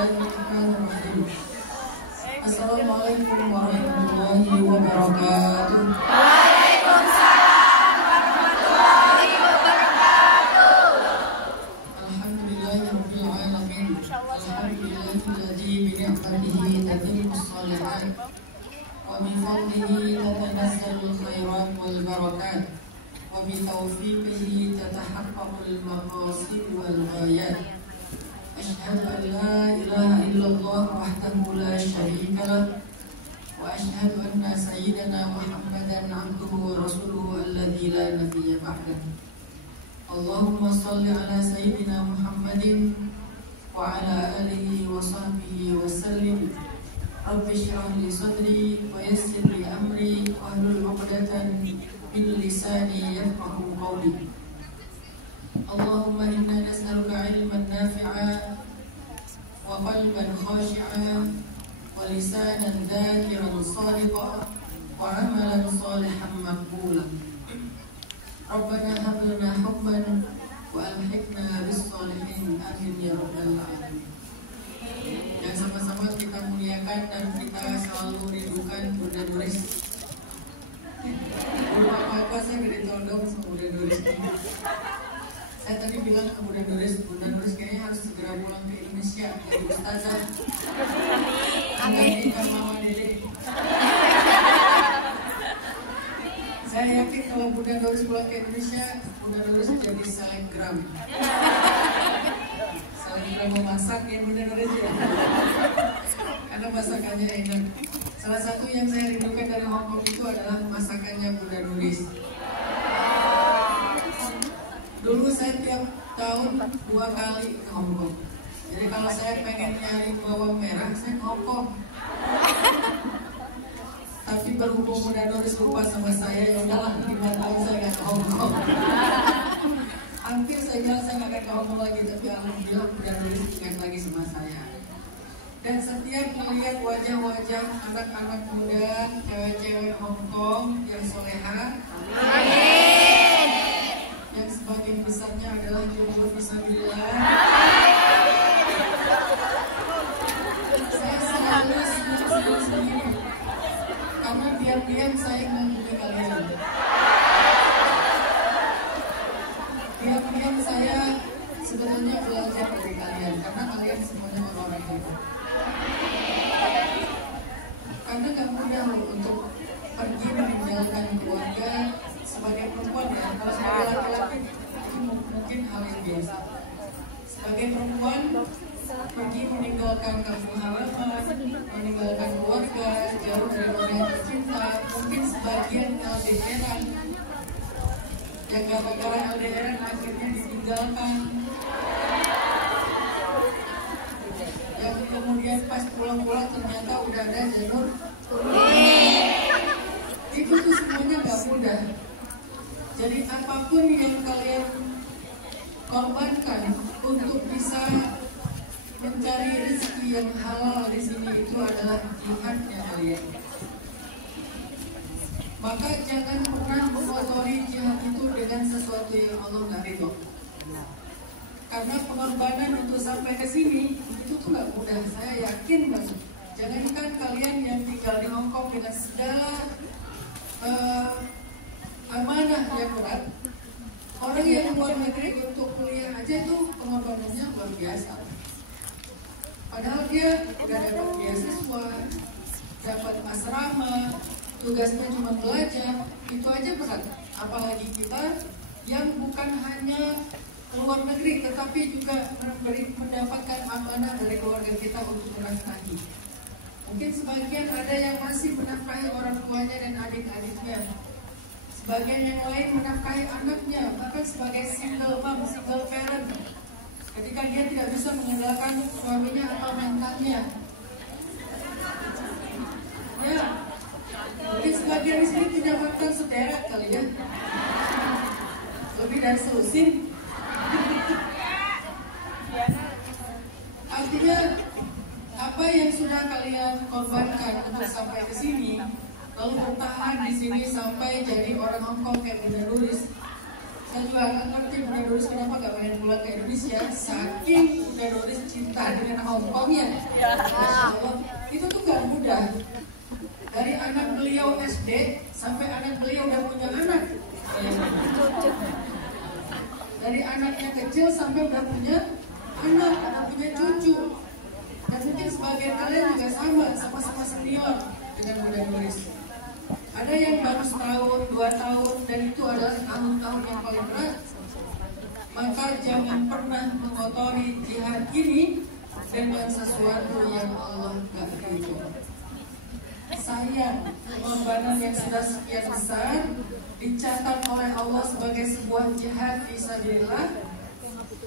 Bismillahirrahmanirrahim. Assalamualaikum warahmatullahi wabarakatuh. Waalaikumsalam warahmatullahi wabarakatuh. Alhamdulillahirabbil alamin. Alhamdulillahilladzi bi ni'matihi tatimmus shalihat wa bi fadlihi tatanazzalul khairat wal barakat wa bi taufiqihi tatahaqqaqul maqasid wal ghayat. Asyhadu an la ilaha illallah wahdahu la syarika lah wa asyhadu anna sayyidana Muhammadan abduhu wa rasuluhu alladzi la nabiyya ba'dah. Allahumma shalli ala sayyidina Muhammadin wa ala alihi wa sahbihi wa sallim. Rabbi shrah li sadri wa yassir li amri wa hlul 'uqdatan min lisani yafqahu qawli. Allahumma inna nas'aluka 'ilman nafi'a wa qalban khashi'a wa lisanan dhakiran shadiqan wa 'amalan shalihan maqbula. Rabbana hab lana hubban wa alhiqna bis shalihin. Amin ya rabbal alamin. Yang sama-sama kita muliakan dan kita selalu rindukan Bunda Doris. Belum apa-apa saya ditodong sama Bunda Doris. Saya tadi bilang ke Bunda Doris kayaknya harus segera pulang ke Indonesia jadi ustazah. Gantikan Mama Dede. Saya yakin kalau Bunda Doris pulang ke Indonesia, Bunda Doris jadi selebgram. Selebgram memasak ya Bunda Doris ya. Karena masakannya enak. Salah satu yang saya rindukan dari Hong Kong itu adalah masakannya Bunda Doris. Dulu saya tiap tahun 2 kali ke Hong Kong. Jadi kalau saya pengen nyari bawang merah, saya ke Hong Kong. Tapi berhubung Bunda Doris lupa sama saya, ya udahlah 5 tahun saya nggak ke Hong Kong. Hampir saya bilang saya nggak akan ke Hong Kong lagi, tapi alhamdulillah Bunda Doris ingat lagi sama saya. Dan setiap melihat wajah-wajah anak-anak muda, cewek-cewek Hong Kong yang soleha, yang sebagian besarnya adalah jomblo fisabilillah, saya selalu senyum sendiri karena diam-diam saya mengagumi kalian. Diam-diam saya sebetulnya belajar dari kalian karena kalian semuanya orang-orang hebat. Karena gak mudah loh untuk pergi meninggalkan keluarga sebagai perempuan ya. Kalau sebagai laki-laki itu mungkin hal yang biasa. Sebagai perempuan pergi meninggalkan kampung halaman, meninggalkan keluarga, jauh dari orang yang tercinta, mungkin sebagian LDR-an yang gara-gara LDR-an akhirnya ditinggalkan, yang kemudian pas pulang-pulang ternyata udah ada jalur itu tuh semuanya gak mudah. Jadi apapun yang kalian korbankan untuk bisa mencari rezeki yang halal di sini itu adalah jihadnya kalian. Maka jangan pernah mengotori jihad itu dengan sesuatu yang Allah nggak ridho. Karena pengorbanan untuk sampai ke sini itu tuh nggak mudah. Saya yakin banget. Jangankan kalian yang tinggal di Hong Kong dengan segala amanah yang berat, orang yang luar negeri untuk kuliah aja itu pengorbanannya luar biasa. Padahal dia udah dapat beasiswa, dapat asrama, tugasnya cuma belajar, itu aja berat. Apalagi kita yang bukan hanya luar negeri, tetapi juga mendapatkan amanah dari keluarga kita untuk menafkahi. Mungkin sebagian ada yang masih menafkahi orang tuanya dan adik-adiknya. Sebagian yang lain menafkahi anaknya, bahkan sebagai single mom, single parent. Ketika dia tidak bisa mengandalkan suaminya atau mantannya. Ya, mungkin sebagian di sini punya mantan sederet kali ya. Lebih dari selusin. Artinya apa yang sudah kalian korbankan untuk sampai ke sini, lalu bertahan di sini sampai jadi orang Hong Kong kayak Bunda Doris. Saya juga nggak ngerti Bunda Doris kenapa gak pengen pulang ke Indonesia. Saking Bunda Doris cinta dengan Hongkongnya. Masya Allah, itu tuh gak mudah. Dari anak beliau SD sampai anak beliau udah punya anak. Dari anaknya kecil sampai udah punya anak, udah punya cucu. Dan mungkin sebagian kalian juga sama-sama senior dengan muda nulis. Ada yang baru setahun, 2 tahun, dan itu adalah tahun-tahun yang paling berat. Maka jangan pernah mengotori jihad ini dengan sesuatu yang Allah gak ridho. Sayang, pengorbanan yang sudah sekian besar dicatat oleh Allah sebagai sebuah jihad fisabilillah.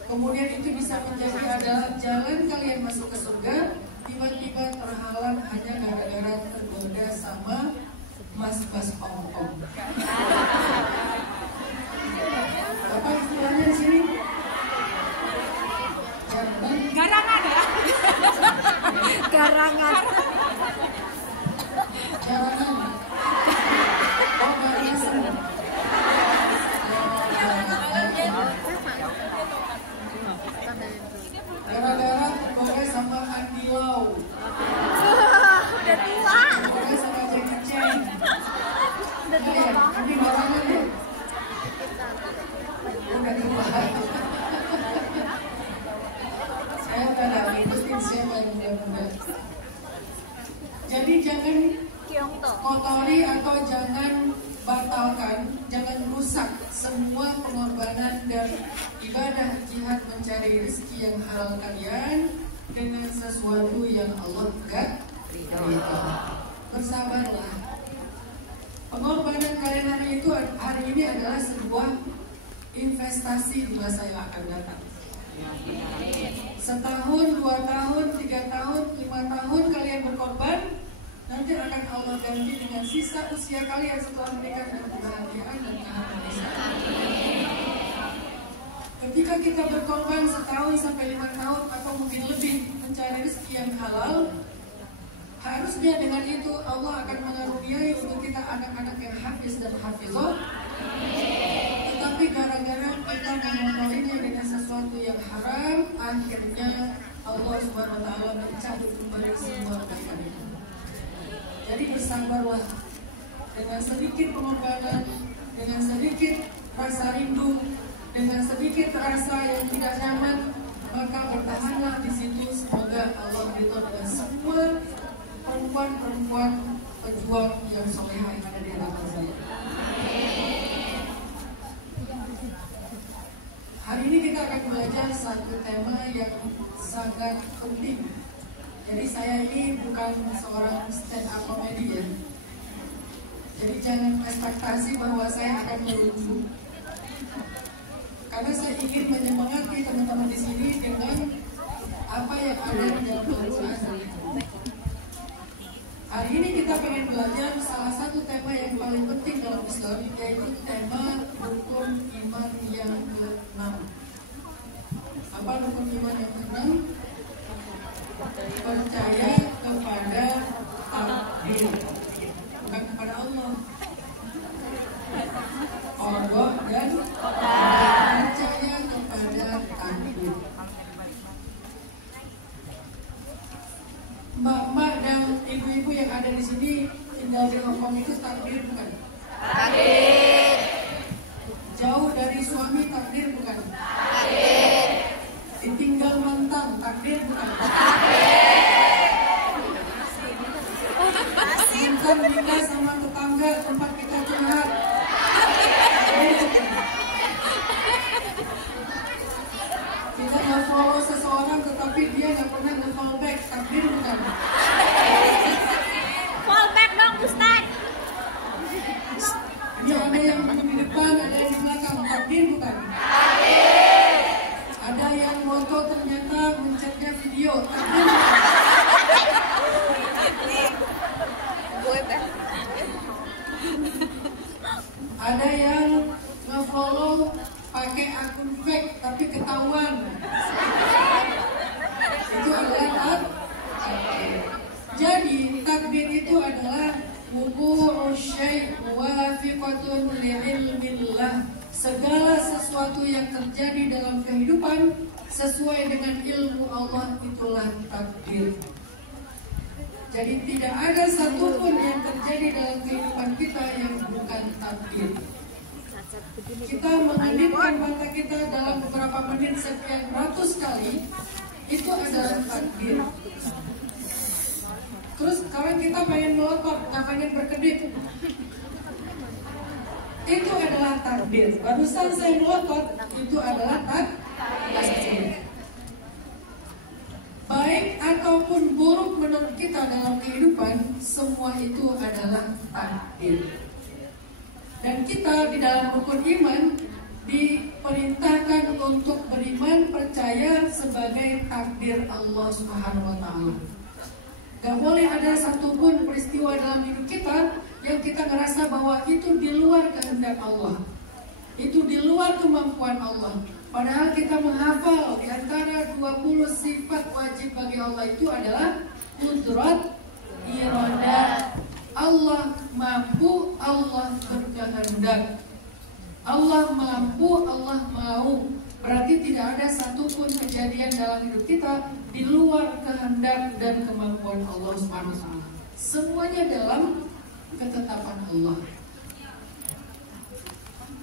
Kemudian itu bisa menjadi adalah jalan kalian masuk ke surga, tiba-tiba terhalang hanya gara-gara tergoda sama mas-mas Hongkong. Apa istilahnya di sini? Garangan ya? Garangan. Garangan. Oh, garangan. Gara-gara tergoda sama Andi Lau. Udah tua. Tergoda sama Jackie Chan. Udah tua banget. Ini garangan ya? Udah tua. Saya udah gak ngikutin siapa yang muda-muda. Jadi jangan kotori atau jangan batalkan, jangan rusak semua pengorbanan dan ibadah jihad mencari rezeki yang halal kalian dengan sesuatu yang Allah gak ridho. Bersabarlah. Pengorbanan kalian hari ini adalah sebuah investasi di masa yang akan datang. Setahun, 2 tahun, 3 tahun, 5 tahun kalian berkorban, nanti akan Allah ganti dengan sisa usia kalian setelah menikah dengan kebahagiaan dan keharmonisan. Ketika kita berkorban setahun sampai 5 tahun atau mungkin lebih mencari rezeki yang halal, harusnya dengan itu Allah akan mengaruniai untuk kita anak-anak yang hafiz dan hafizah. Tetapi gara-gara kita mengotorinya dengan sesuatu yang haram, akhirnya Allah Subhanahu wa Ta'ala mencabut kembali semua kebaikan itu. Jadi bersabarlah dengan sedikit pengorbanan, dengan sedikit rasa rindu, dengan sedikit rasa yang tidak nyaman, maka bertahanlah di situ. Semoga Allah ridho dengan semua perempuan-perempuan pejuang yang solehah yang ada di hadapan saya. Hari ini kita akan belajar satu tema yang sangat penting. Jadi saya ini bukan seorang stand up comedy ya. Jadi jangan ekspektasi bahwa saya akan melucu. Karena saya ingin menyemangati teman-teman di sini dengan apa yang ada di dalam Al-Quran. Hari ini kita pengen belajar salah satu tema yang paling penting dalam Islam, yaitu tema rukun iman yang ke-6. Apa rukun iman yang ke-6? Percaya kepada takdir, bukan kepada Allah. Allah dan percaya kepada takdir. Mbak-mbak dan ibu-ibu yang ada di sini tinggal di Hongkong itu takdir bukan? Takdir. Jauh dari suami takdir bukan? Takdir. Ditinggal mantan takdir bukan? Mantan nikah sama tetangga tempat kita curhat. Kita nggak follow seseorang tetapi dia nggak pernah nge-follow back, takdir bukan? Fallback dong Ustaz. Ya, ada yang di depan, ada yang di belakang, takdir bukan? Ada yang foto ternyata mencetnya video, takdir bukan? Ada yang nge-follow pakai akun fake tapi ketahuan. Itu adalah takdir. Jadi takdir itu adalah wuqu'u syai' muwafiqatun li'ilmillah. Segala sesuatu yang terjadi dalam kehidupan sesuai dengan ilmu Allah itulah takdir. Jadi tidak ada satupun yang terjadi dalam kehidupan kita yang bukan takdir. Kita mengedipkan mata kita dalam beberapa menit sekian ratus kali, itu adalah takdir. Terus sekarang kita pengen melotot, nggak pengen berkedip, itu adalah takdir. Barusan saya melotot, itu adalah takdir. Baik ataupun buruk menurut kita dalam kehidupan, semua itu adalah takdir. Dan kita di dalam rukun iman diperintahkan untuk beriman, percaya sebagai takdir Allah Subhanahu wa Ta'ala. Gak boleh ada satupun peristiwa dalam hidup kita yang kita ngerasa bahwa itu di luar kehendak Allah, itu di luar kemampuan Allah. Padahal kita menghafal di antara 20 sifat wajib bagi Allah itu adalah qudrat, iradah. Allah mampu, Allah berkehendak. Allah mampu, Allah mau. Berarti tidak ada satupun kejadian dalam hidup kita di luar kehendak dan kemampuan Allah SWT. Semuanya dalam ketetapan Allah.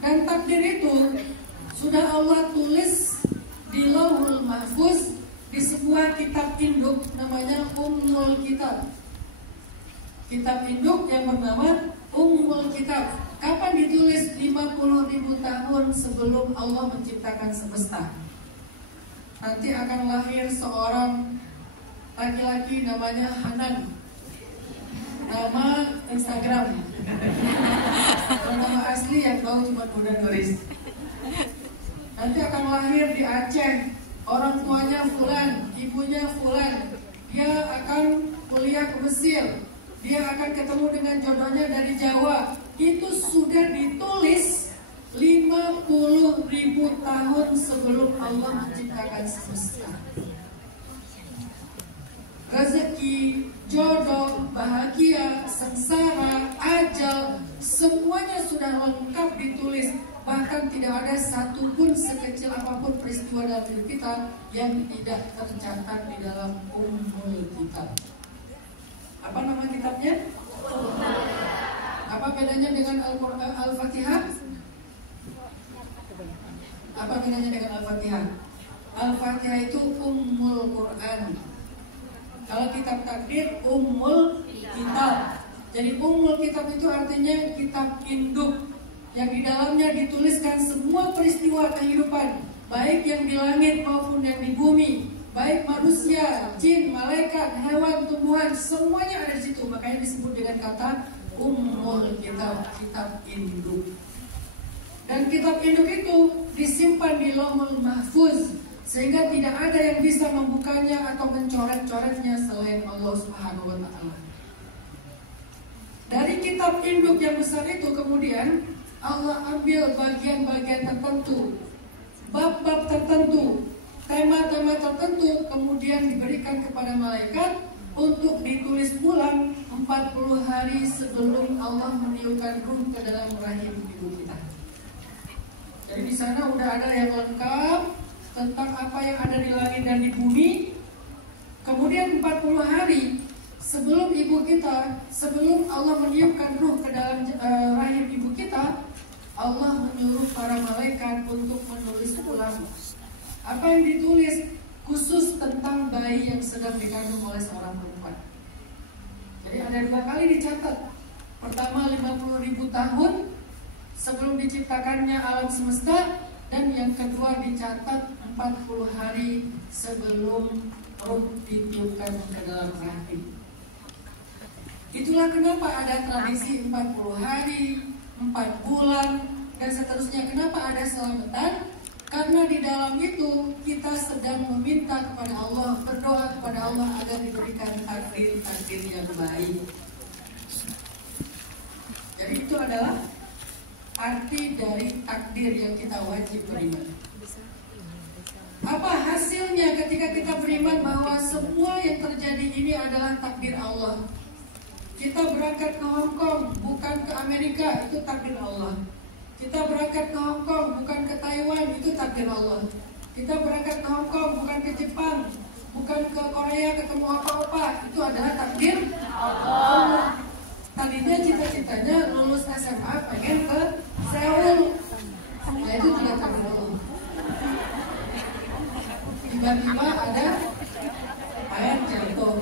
Dan takdir itu sudah Allah tulis di Lauhul Mahfuz, di sebuah kitab induk namanya Ummul Kitab. Kitab induk yang bernama Ummul Kitab. Kapan ditulis? 50.000 tahun sebelum Allah menciptakan semesta. Nanti akan lahir seorang laki-laki namanya Hanan. Nama Instagram. Nama asli yang tahu cuma Bunda Nuris. Nanti akan lahir di Aceh. Orang tuanya Fulan, ibunya Fulan. Dia akan kuliah ke Mesir. Dia akan ketemu dengan jodohnya dari Jawa. Itu sudah ditulis 50.000 tahun sebelum Allah menciptakan semesta. Rezeki, jodoh, bahagia, sengsara, ajal, semuanya sudah lengkap ditulis. Bahkan tidak ada satupun sekecil apapun peristiwa dalam hidup kita yang tidak tercatat di dalam Ummul Kitab. Apa nama kitabnya? Apa bedanya dengan Al-Fatihah? Apa bedanya dengan Al-Fatihah? Al-Fatihah itu Ummul Quran. Kalau kitab takdir, Ummul Kitab. Jadi Ummul Kitab itu artinya kitab induk, yang di dalamnya dituliskan semua peristiwa kehidupan, baik yang di langit maupun yang di bumi, baik manusia, jin, malaikat, hewan, tumbuhan, semuanya ada di situ. Makanya disebut dengan kata Ummul Kitab, kitab induk. Dan kitab induk itu disimpan di Lauhul Mahfuz, sehingga tidak ada yang bisa membukanya atau mencoret-coretnya selain Allah Subhanahu wa Ta'ala. Dari kitab induk yang besar itu kemudian Allah ambil bagian-bagian tertentu, bab-bab tertentu, tema-tema tertentu, kemudian diberikan kepada malaikat untuk ditulis ulang 40 hari sebelum Allah meniupkan ruh ke dalam rahim ibu kita. Jadi di sana udah ada yang lengkap tentang apa yang ada di langit dan di bumi. Kemudian 40 hari sebelum ibu kita, sebelum Allah meniupkan ruh ke dalam rahim ibu kita, Allah menyuruh para malaikat untuk menulis ulang. Apa yang ditulis khusus tentang bayi yang sedang dikandung oleh seorang perempuan. Jadi ada 2 kali dicatat. Pertama 50.000 tahun sebelum diciptakannya alam semesta, dan yang kedua dicatat 40 hari sebelum ruh ditiupkan ke dalam rahim. Itulah kenapa ada tradisi 40 hari, 4 bulan, dan seterusnya. Kenapa ada selamatan? Karena di dalam itu kita sedang meminta kepada Allah, berdoa kepada Allah agar diberikan takdir-takdir yang baik. Jadi itu adalah arti dari takdir yang kita wajib beriman. Apa hasilnya ketika kita beriman bahwa semua yang terjadi ini adalah takdir Allah? Kita berangkat ke Hong Kong, bukan ke Amerika, itu takdir Allah. Kita berangkat ke Hong Kong, bukan ke Taiwan, itu takdir Allah. Kita berangkat ke Hong Kong, bukan ke Jepang, liburan ke Korea ketemu opa-opa, itu adalah takdir Allah. Tadinya cita-citanya lulus SMA pengen ke Seoul, nah itu juga takdir Allah. Tiba-tiba ada air jatuh.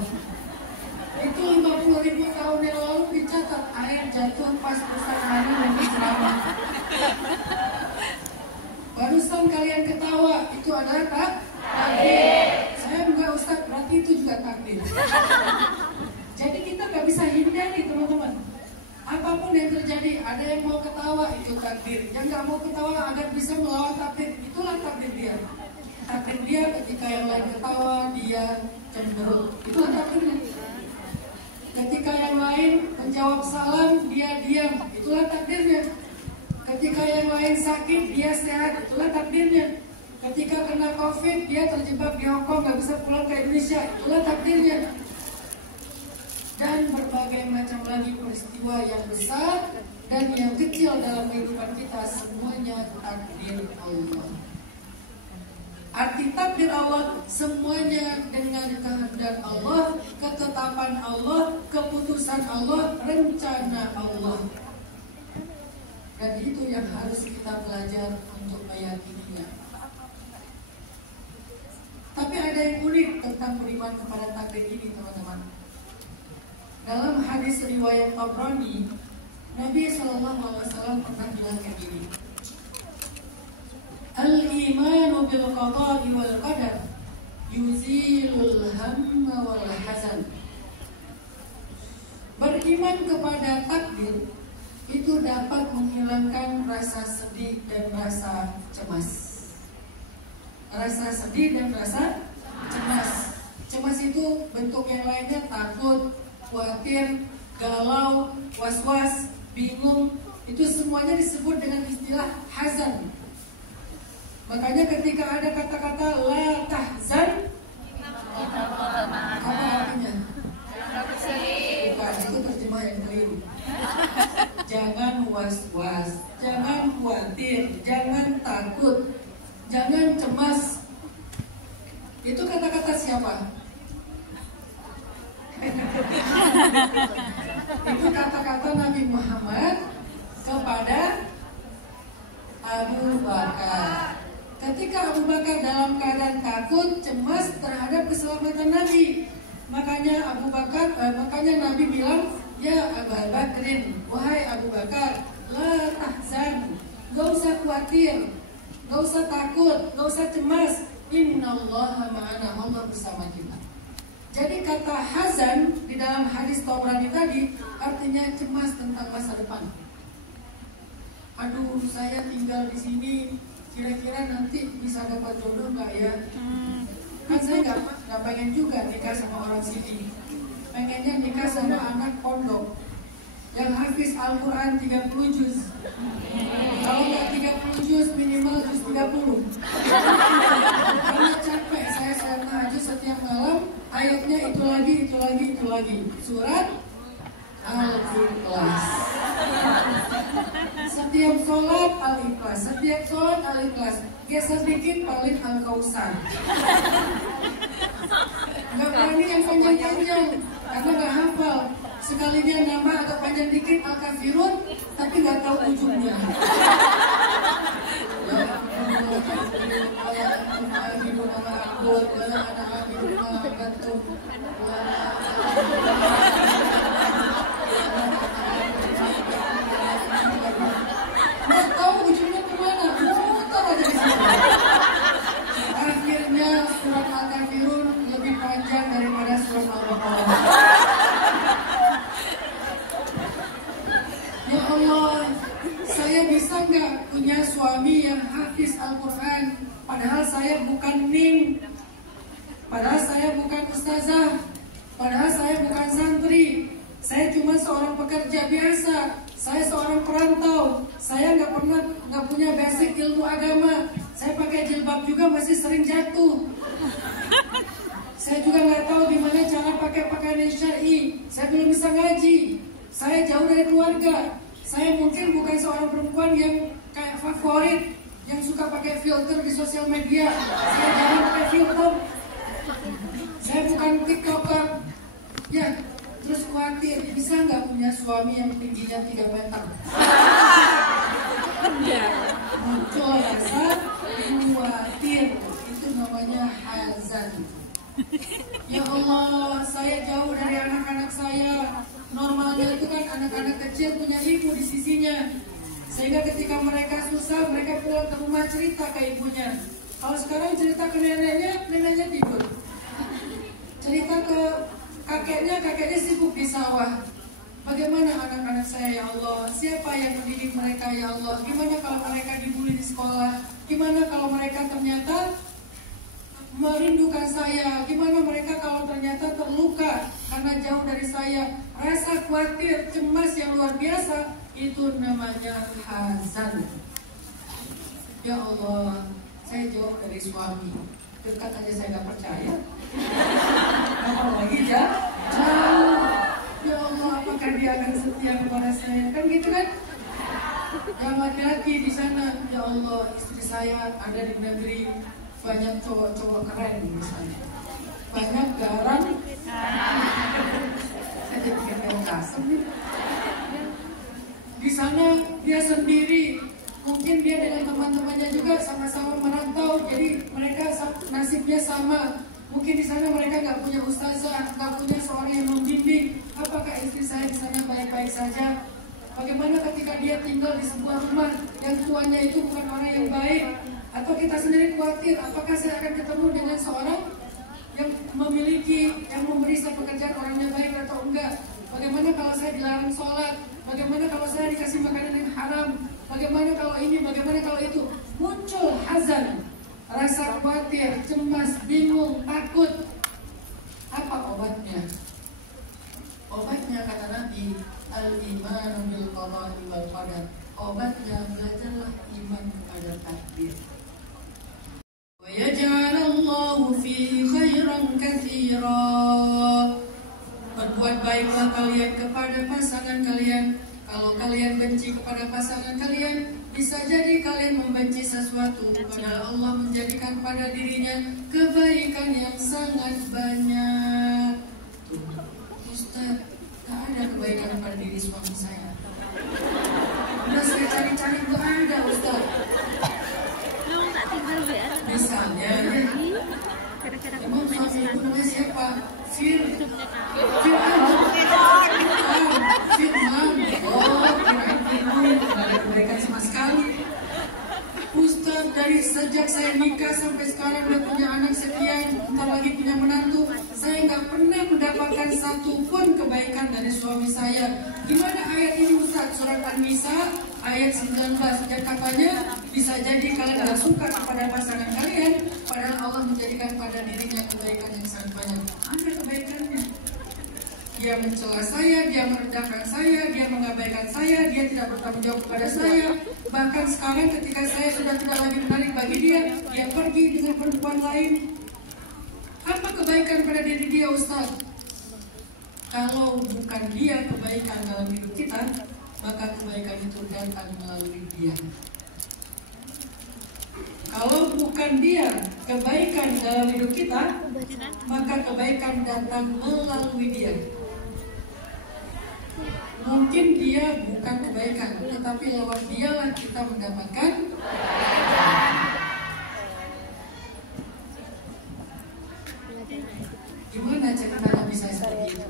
Itu 50.000 tahun yang lalu dicatat air jatuh pas Ustaz Hani lagi ceramah. Barusan kalian ketawa, itu adalah takdir. Saya enggak Ustaz, berarti itu juga takdir. Jadi kita nggak bisa hindari teman-teman. Apapun yang terjadi, ada yang mau ketawa, itu takdir. Yang nggak mau ketawa agar bisa melawan takdir, itulah takdir dia. Takdir dia ketika yang lain ketawa, dia cemberut. Itulah takdirnya. Ketika yang lain menjawab salam, dia diam. Itulah takdirnya. Ketika yang lain sakit, dia sehat. Itulah takdirnya. Ketika kena COVID, dia terjebak di Hongkong, nggak bisa pulang ke Indonesia. Itulah takdirnya. Dan berbagai macam lagi peristiwa yang besar dan yang kecil dalam kehidupan kita, semuanya takdir Allah. Arti takdir Allah, semuanya dengan kehendak Allah, ketetapan Allah, keputusan Allah, rencana Allah. Dan itu yang harus kita belajar untuk meyakininya. Tapi ada yang unik tentang beriman kepada takdir ini, teman-teman. Dalam hadis riwayat Tabrani, Nabi SAW pernah bilang kayak gini. Al-imanu bil qada'i wal qadar yuzilul hamma wal hazan. Beriman kepada takdir itu dapat menghilangkan rasa sedih dan rasa cemas. Rasa sedih dan rasa cemas. Cemas itu bentuk yang lainnya takut, khawatir, galau, was-was, bingung. Itu semuanya disebut dengan istilah hazan. Makanya ketika ada kata-kata la tahzan, apa artinya? Bukan, itu terjemah yang keliru. Jangan was-was, jangan khawatir, jangan takut, jangan cemas. Itu kata-kata siapa? Itu kata-kata Nabi Muhammad kepada Abu Bakar. Ketika Abu Bakar dalam keadaan takut, cemas terhadap keselamatan Nabi, makanya Nabi bilang, ya Abu Bakrin, wahai Abu Bakar, la tahzan, gak usah khawatir, gak usah takut, gak usah cemas, innallaha ma'ana, Allah bersama kita. Jadi kata hazan di dalam hadis Tabrani tadi artinya cemas tentang masa depan. Aduh, saya tinggal di sini, kira-kira nanti bisa dapat jodoh nggak ya? Kan saya nggak pengen juga nikah sama orang sini. Pengennya nikah sama anak pondok yang hafiz Al-Quran 30 juz. Kalau nggak 30 juz, minimal juz 30. Karena capek saya tahajud setiap malam, ayatnya itu lagi. Surat Al-Ikhlas. Setiap sholat Al-Ikhlas. Geser dikit paling Al-Kausar. Gak berani yang panjang-panjang karena gak hafal. Sekalinya nama agak panjang dikit Al-Kafirun, tapi gak tahu ujungnya. Nggak tahu ujungnya kemana, muter aja di sini. Akhirnya surat Al-Kafirun lebih panjang daripada surat Al-Baqarah. Ya Allah, saya bisa nggak punya suami yang hafiz Al-Quran, padahal saya bukan ning, padahal saya bukan ustazah, padahal saya bukan santri, saya cuma seorang pekerja biasa, saya seorang perantau, saya nggak punya basic ilmu agama, saya pakai jilbab juga masih sering jatuh, saya juga nggak tahu gimana cara pakai pakaian yang syar'i, saya belum bisa ngaji, saya jauh dari keluarga, saya mungkin bukan seorang perempuan yang kayak favorit yang suka pakai filter di sosial media, saya jarang pakai filter. Saya seorang TikToker, ya, terus khawatir bisa nggak punya suami yang tingginya 3 meter. Muncul rasa khawatir, itu namanya hazan. Ya Allah, saya jauh dari anak-anak saya. Normalnya itu kan anak-anak kecil punya ibu di sisinya, sehingga ketika mereka susah, mereka pulang ke rumah cerita ke ibunya. Kalau sekarang cerita ke neneknya, neneknya tidur. Cerita ke kakeknya sibuk di sawah. Bagaimana anak-anak saya ya Allah? Siapa yang mendidik mereka ya Allah? Gimana kalau mereka dibully di sekolah? Gimana kalau mereka ternyata merindukan saya? Gimana mereka kalau ternyata terluka karena jauh dari saya? Rasa khawatir, cemas yang luar biasa, itu namanya hazan. Ya Allah, saya jauh dari suami, dekat aja saya gak percaya, apalagi jauh. Ya Allah, apakah dia akan setia kepada saya? Kan gitu kan? Yang laki-laki di sana, ya Allah, istri saya ada di negeri banyak cowok-cowok keren misalnya, banyak garam, saya jadi bikin kasem nih. Di sana dia sendiri, mungkin dia dengan teman-temannya juga sama-sama merantau, jadi mereka nasibnya sama. Mungkin di sana mereka nggak punya ustazah, nggak punya seorang yang membimbing. Apakah istri saya di sana baik-baik saja? Bagaimana ketika dia tinggal di sebuah rumah yang tuannya itu bukan orang yang baik? Atau kita sendiri khawatir, apakah saya akan ketemu dengan seorang yang memiliki, yang memberi saya pekerjaan orangnya baik atau enggak? Bagaimana kalau saya dilarang sholat? Bagaimana kalau saya dikasih makanan yang haram? Bagaimana kalau ini, bagaimana kalau itu? Muncul hazan, rasa khawatir, cemas, bingung, takut. Apa obatnya? Obatnya kata Nabi, al-iman bil qada'i wal qadar. Obatnya belajarlah iman kepada takdir. Wa yaj'alallahu fi khairan katsira. Berbuat baiklah kalian kepada pasangan kalian. Kalau kalian benci kepada pasangan kalian, bisa jadi kalian membenci sesuatu, padahal Allah menjadikan pada dirinya kebaikan yang sangat banyak. Ustaz, tak ada kebaikan pada diri suami saya. Udah saya cari-cari, gak ada Ustaz. Misalnya, emang suami itu namanya siapa? Firman. Oh, kirain gak ada kebaikan sama sekali. Ustaz, dari sejak saya nikah sampai sekarang udah punya anak sekian, entar lagi punya menantu, saya nggak pernah mendapatkan satu pun kebaikan dari suami saya. Gimana ayat ini Ustaz? Surat An-Nisa ayat 19, yang katanya bisa jadi kalian gak suka kepada pasangan kalian, padahal Allah menjadikan pada dirinya kebaikan yang sangat banyak. Ada kebaikannya. Dia mencela saya, dia merendahkan saya, dia mengabaikan saya, dia tidak bertanggung jawab kepada saya. Bahkan sekarang ketika saya sudah tidak lagi menarik bagi dia pergi dengan perempuan lain. Apa kebaikan pada diri dia Ustaz? Kalau bukan dia kebaikan dalam hidup kita, maka kebaikan itu datang melalui dia. Kalau bukan dia kebaikan dalam hidup kita, maka kebaikan datang melalui dia. Mungkin dia bukan kebaikan, tetapi lewat dialah kita mendapatkan kebaikan. Gimana ceritanya bisa seperti itu?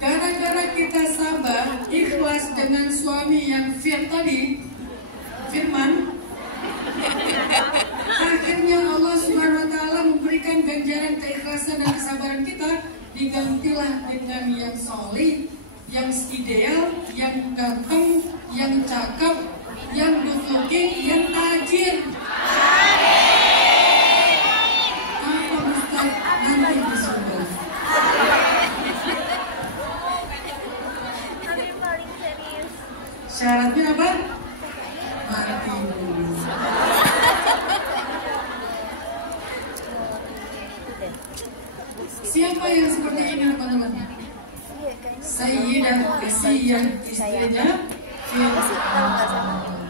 Gara-gara kita sabar, ikhlas dengan suami yang firman, akhirnya Allah SWT memberikan ganjaran keikhlasan dan kesabaran kita. Digantilah dengan yang solih, yang ideal, yang ganteng, yang cakep, yang good looking, yang tajir. Apa Ustaz? Nanti di surga. Syaratnya apa? Mati dulu. Siapa yang seperti ini teman-teman? Sayyidah Asiyah, istrinya Fir'aun.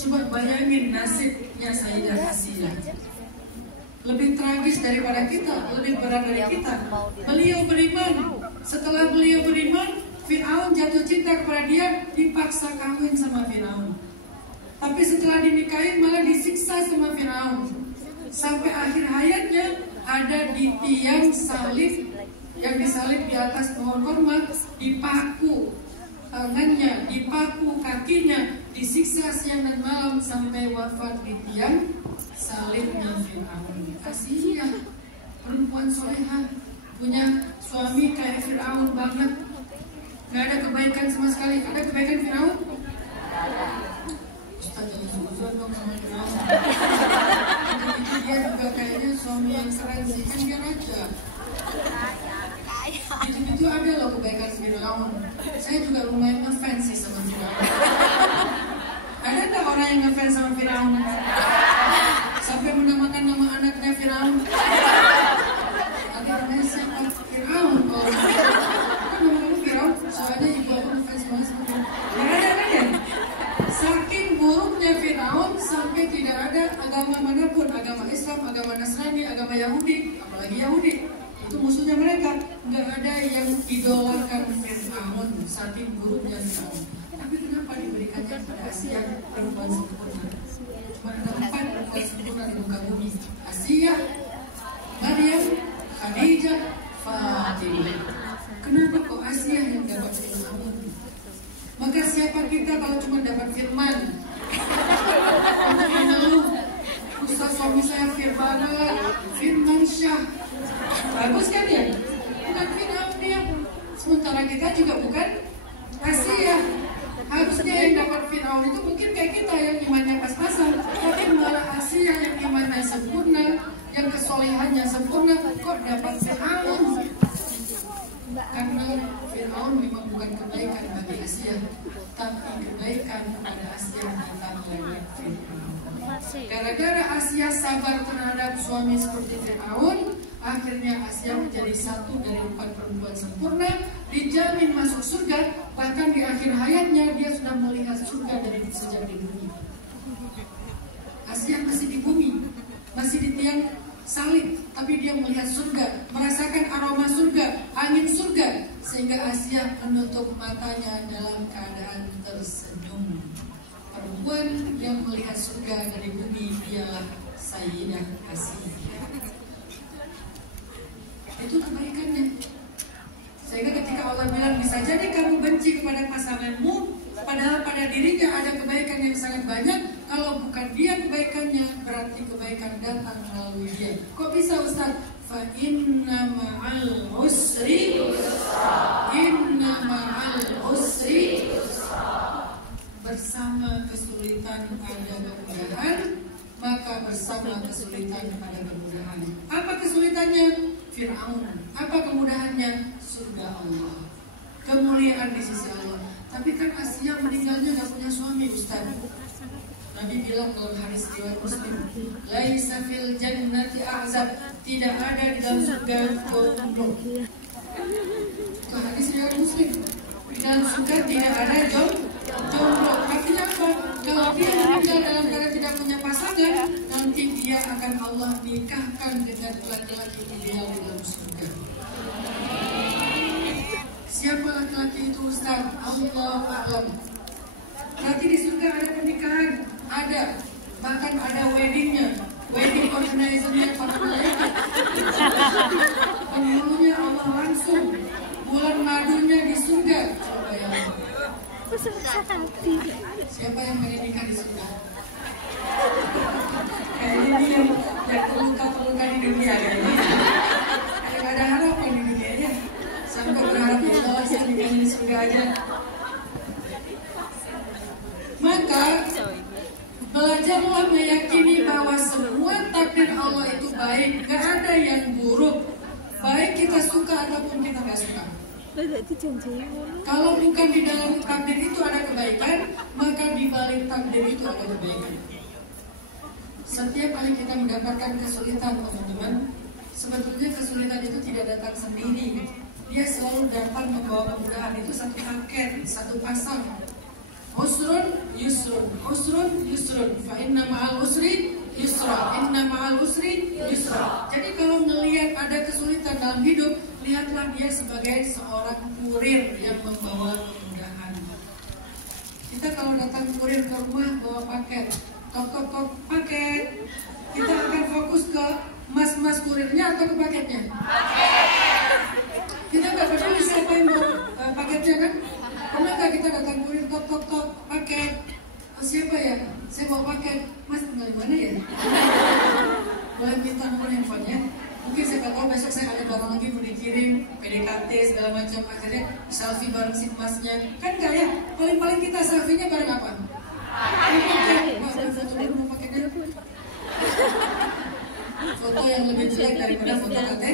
Coba bayangin nasibnya Sayyidah Asiyah. lebih tragis daripada kita, lebih berat dari kita. Beliau beriman. Setelah beliau beriman, Fir'aun jatuh cinta kepada dia, dipaksa kawin sama Fir'aun. Tapi setelah dinikahin malah disiksa sama Fir'aun. Sampai akhir hayatnya ada di tiang salib, yang disalib di atas pohon korma, dipaku tangannya, dipaku kakinya, disiksa siang dan malam sampai wafat di tiang salibnya Fir'aun. Kasihan perempuan solehah punya suami kayak Fir'aun banget, nggak ada kebaikan sama sekali. Ada kebaikan Fir'aun? Ustaz jangan suzon dong sama Fir'aun. Itu dia juga kayaknya suami yang keren sih, kan dia raja. Itu ada loh kebaikan Fir'aun. Saya juga lumayan ngefans sih sama Fir'aun. Ada nggak orang yang ngefans sama Fir'aun? Sampai menamakan nama anaknya Fir'aun. Tapi namanya siapa? Fir'aun. Oh, kan nama Fir'aun. Soalnya ibu aku ngefans banget sama Fir'aun. Ada kan ya? Saking buruknya Fir'aun sampai tidak ada agama manapun, agama Islam, agama Nasrani, agama Yahudi, apalagi Yahudi, itu musuhnya mereka. Nggak ada yang idolakan Fir'aun, saking buruknya Fir'aun. Tapi kenapa diberikannya kepada Asia perempuan sempurna? Cuma ada 4 perempuan sempurna di muka bumi: Asia, Maryam, Khadijah, Fatimah. Kenapa kok Asia yang dapat Fir'aun? Maka siapa kita kalau cuma dapat firman? Ustaz, suami saya firman Syah. Bagus kan ya? Bukan Fir'aun dia. Sementara kita juga bukan Asia. Harusnya yang dapat Fir'aun itu mungkin kayak kita yang imannya pas-pasan. Tapi malah Asia yang imannya sempurna, yang kesolehannya sempurna, kok dapat Fir'aun? Karena Fir'aun memang bukan kebaikan bagi Asia, tapi kebaikan kepada Asia datang lewat Fir'aun. Gara-gara Asia sabar terhadap suami seperti Fir'aun, akhirnya Asia menjadi satu dari 4 perempuan sempurna, dijamin masuk surga. Bahkan di akhir hayatnya dia sudah melihat surga dari sejak di bumi. Asia masih di bumi, masih di tiang salib, tapi dia melihat surga, merasakan aroma surga, angin surga, sehingga Asia menutup matanya dalam keadaan tersenyum. Perempuan yang melihat surga dari bumi ialah Sayyidah Asia. Itu kebaikannya. Sehingga ketika Allah bilang, bisa jadi kamu benci kepada pasanganmu, padahal pada dirinya ada kebaikan yang sangat banyak. Kalau bukan dia kebaikannya, berarti kebaikan datang melalui dia. Kok bisa Ustaz? Fa inna ma'al usri yusra. Inna ma'al usri yusra. Bersama kesulitan ada kemudahan, maka bersama kesulitan ada kemudahan. Apa kesulitannya? Fir'aun. Apa kemudahannya? Surga Allah, kemuliaan di sisi Allah. Tapi kan Asia meninggalnya gak punya suami, Ustaz. Nabi bilang dalam hadis riwayat Muslim, laisa fil jannati ahzab, tidak ada di dalam surga jomblo. Itu hadis riwayat Muslim. Di dalam surga tidak ada jomblo. Artinya apa? Kalau dia meninggal dalam keadaan tidak punya pasangan, nanti dia akan Allah nikahkan dengan laki-laki ideal di dalam surga. Siapa laki-laki itu Ustaz? Allah a'lam. Berarti di surga ada pernikahan, ada, bahkan ada weddingnya, wedding organizer-nya para malaikat. Penghulunya Allah langsung, bulan madunya di surga. Coba ya. Siapa yang pengen nikah di surga? Kayaknya dia yang terluka di dunia kayaknya. Kayak ada harapan di dunia ya. Sampai berharap ya Allah saya nikahnya di surga aja. Maka belajarlah meyakini bahwa semua takdir Allah itu baik, gak ada yang buruk. Baik kita suka ataupun kita gak suka. Kalau bukan di dalam takdir itu ada kebaikan, maka di balik takdir itu ada kebaikan. Setiap kali kita mendapatkan kesulitan, teman-teman, sebetulnya kesulitan itu tidak datang sendiri. Dia selalu datang membawa kemudahan. Itu satu paket, satu pasang. Usrun yusrun, usrun yusrun, fa inna ma'al usri yusra, inna ma'al usri yusra. Jadi kalau melihat ada kesulitan dalam hidup, lihatlah dia sebagai seorang kurir yang membawa kemudahan. Kita kalau datang kurir ke rumah bawa paket, tok paket, kita akan fokus ke mas kurirnya atau ke paketnya? Kita nggak peduli siapa yang bawa paketnya kan? Pernah nggak kita datang kurir tok paket? Oh, siapa ya? Saya bawa paket. Mas tinggal di mana ya? Boleh minta nomor handphonenya? Mungkin saya tahu besok saya ada barang lagi mau dikirim, PDKT segala macam, akhirnya selfie bareng si masnya. Kan nggak ya? Paling kita selfie-nya bareng apa? Foto dulu paketnya. Foto yang lebih jelek daripada foto KTP.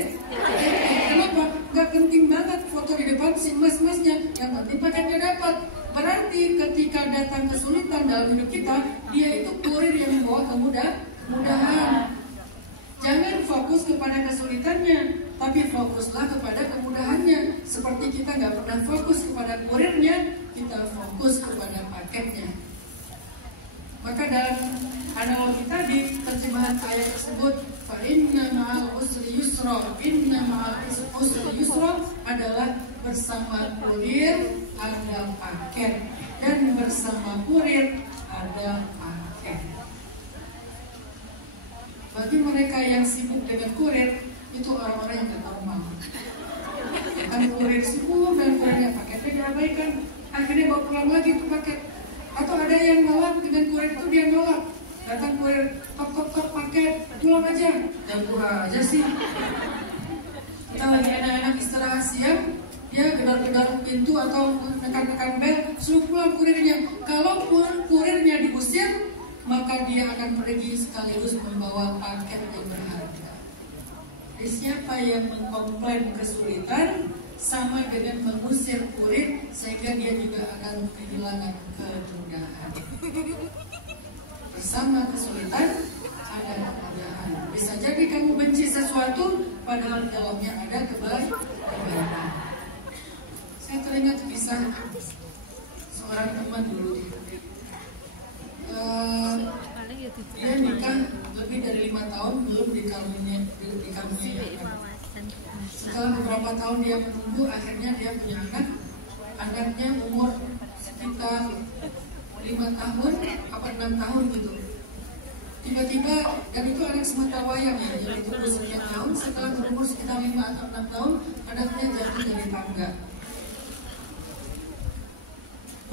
Kenapa? Gak penting banget foto di depan si mas-masnya, yang penting paketnya dapat. Berarti ketika datang kesulitan dalam hidup kita, dia itu kurir yang membawa kemudahan. Jangan fokus kepada kesulitannya, tapi fokuslah kepada kemudahannya. Seperti kita gak pernah fokus kepada kurirnya, kita fokus kepada paketnya. Maka dalam analogi tadi, terjemahan ayat tersebut, fa inna ma'al usri yusra, inna ma'al usri yusra adalah bersama kurir ada paket, dan bersama kurir ada paket. Bagi mereka yang sibuk dengan kurir, itu orang-orang yang normal. Kan kurir sibuk dan kurirnya paketnya diabaikan, akhirnya bawa pulang lagi tuh paket. Atau ada yang nolak dengan kurir itu, dia nolak. Datang kurir tok paket, pulang aja. Dan kurang aja sih. Kita lagi enak-enak istirahat siang, dia gedor-gedor pintu atau nekan-nekan bel, suruh pulang kurirnya. Kalau kurirnya diusir, maka dia akan pergi sekaligus membawa paket yang berharga. Jadi siapa yang mengkomplain kesulitan sama dengan mengusir kurir, sehingga dia juga akan kehilangan kemudahan. Bersama kesulitan ada kemudahan. Bisa jadi kamu benci sesuatu, padahal dalamnya ada kebaikan. Saya teringat kisah seorang teman dulu. Dia nikah lebih dari 5 tahun belum dikaruniai. Setelah beberapa tahun dia menunggu, akhirnya dia punya anak. Anaknya umur sekitar 5 tahun atau 6 tahun gitu. Tiba-tiba, dan itu anak sematawayang ya, jadi tunggu sekian tahun. Setelah berumur sekitar 5 atau 6 tahun, anaknya jatuh dari tangga.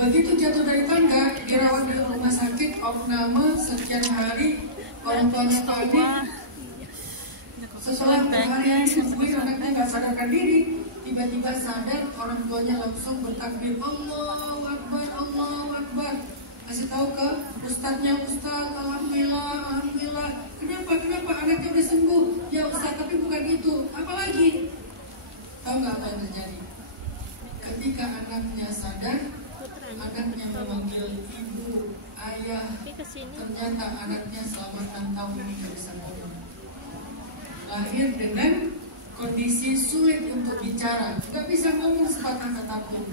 Begitu jatuh dari tangga, dirawat di rumah sakit, opname sekian hari, orang tuanya panik. Setelah berhari-hari nungguin anaknya gak sadarkan diri, tiba-tiba sadar, orang tuanya langsung bertakbir, Allahu Akbar, Allahu Akbar. Kasih tahu ke ustadznya, Ustadz, alhamdulillah. Kenapa anaknya udah sembuh? Ya Ustadz, tapi bukan itu. Apalagi? Tahu nggak apa yang terjadi? Ketika anaknya sadar, anaknya memanggil ibu, ayah. Ternyata anaknya selama 6 tahun ini tidak bisa ngomong. Lahir dengan kondisi sulit untuk bicara, nggak bisa ngomong sepatah kata pun.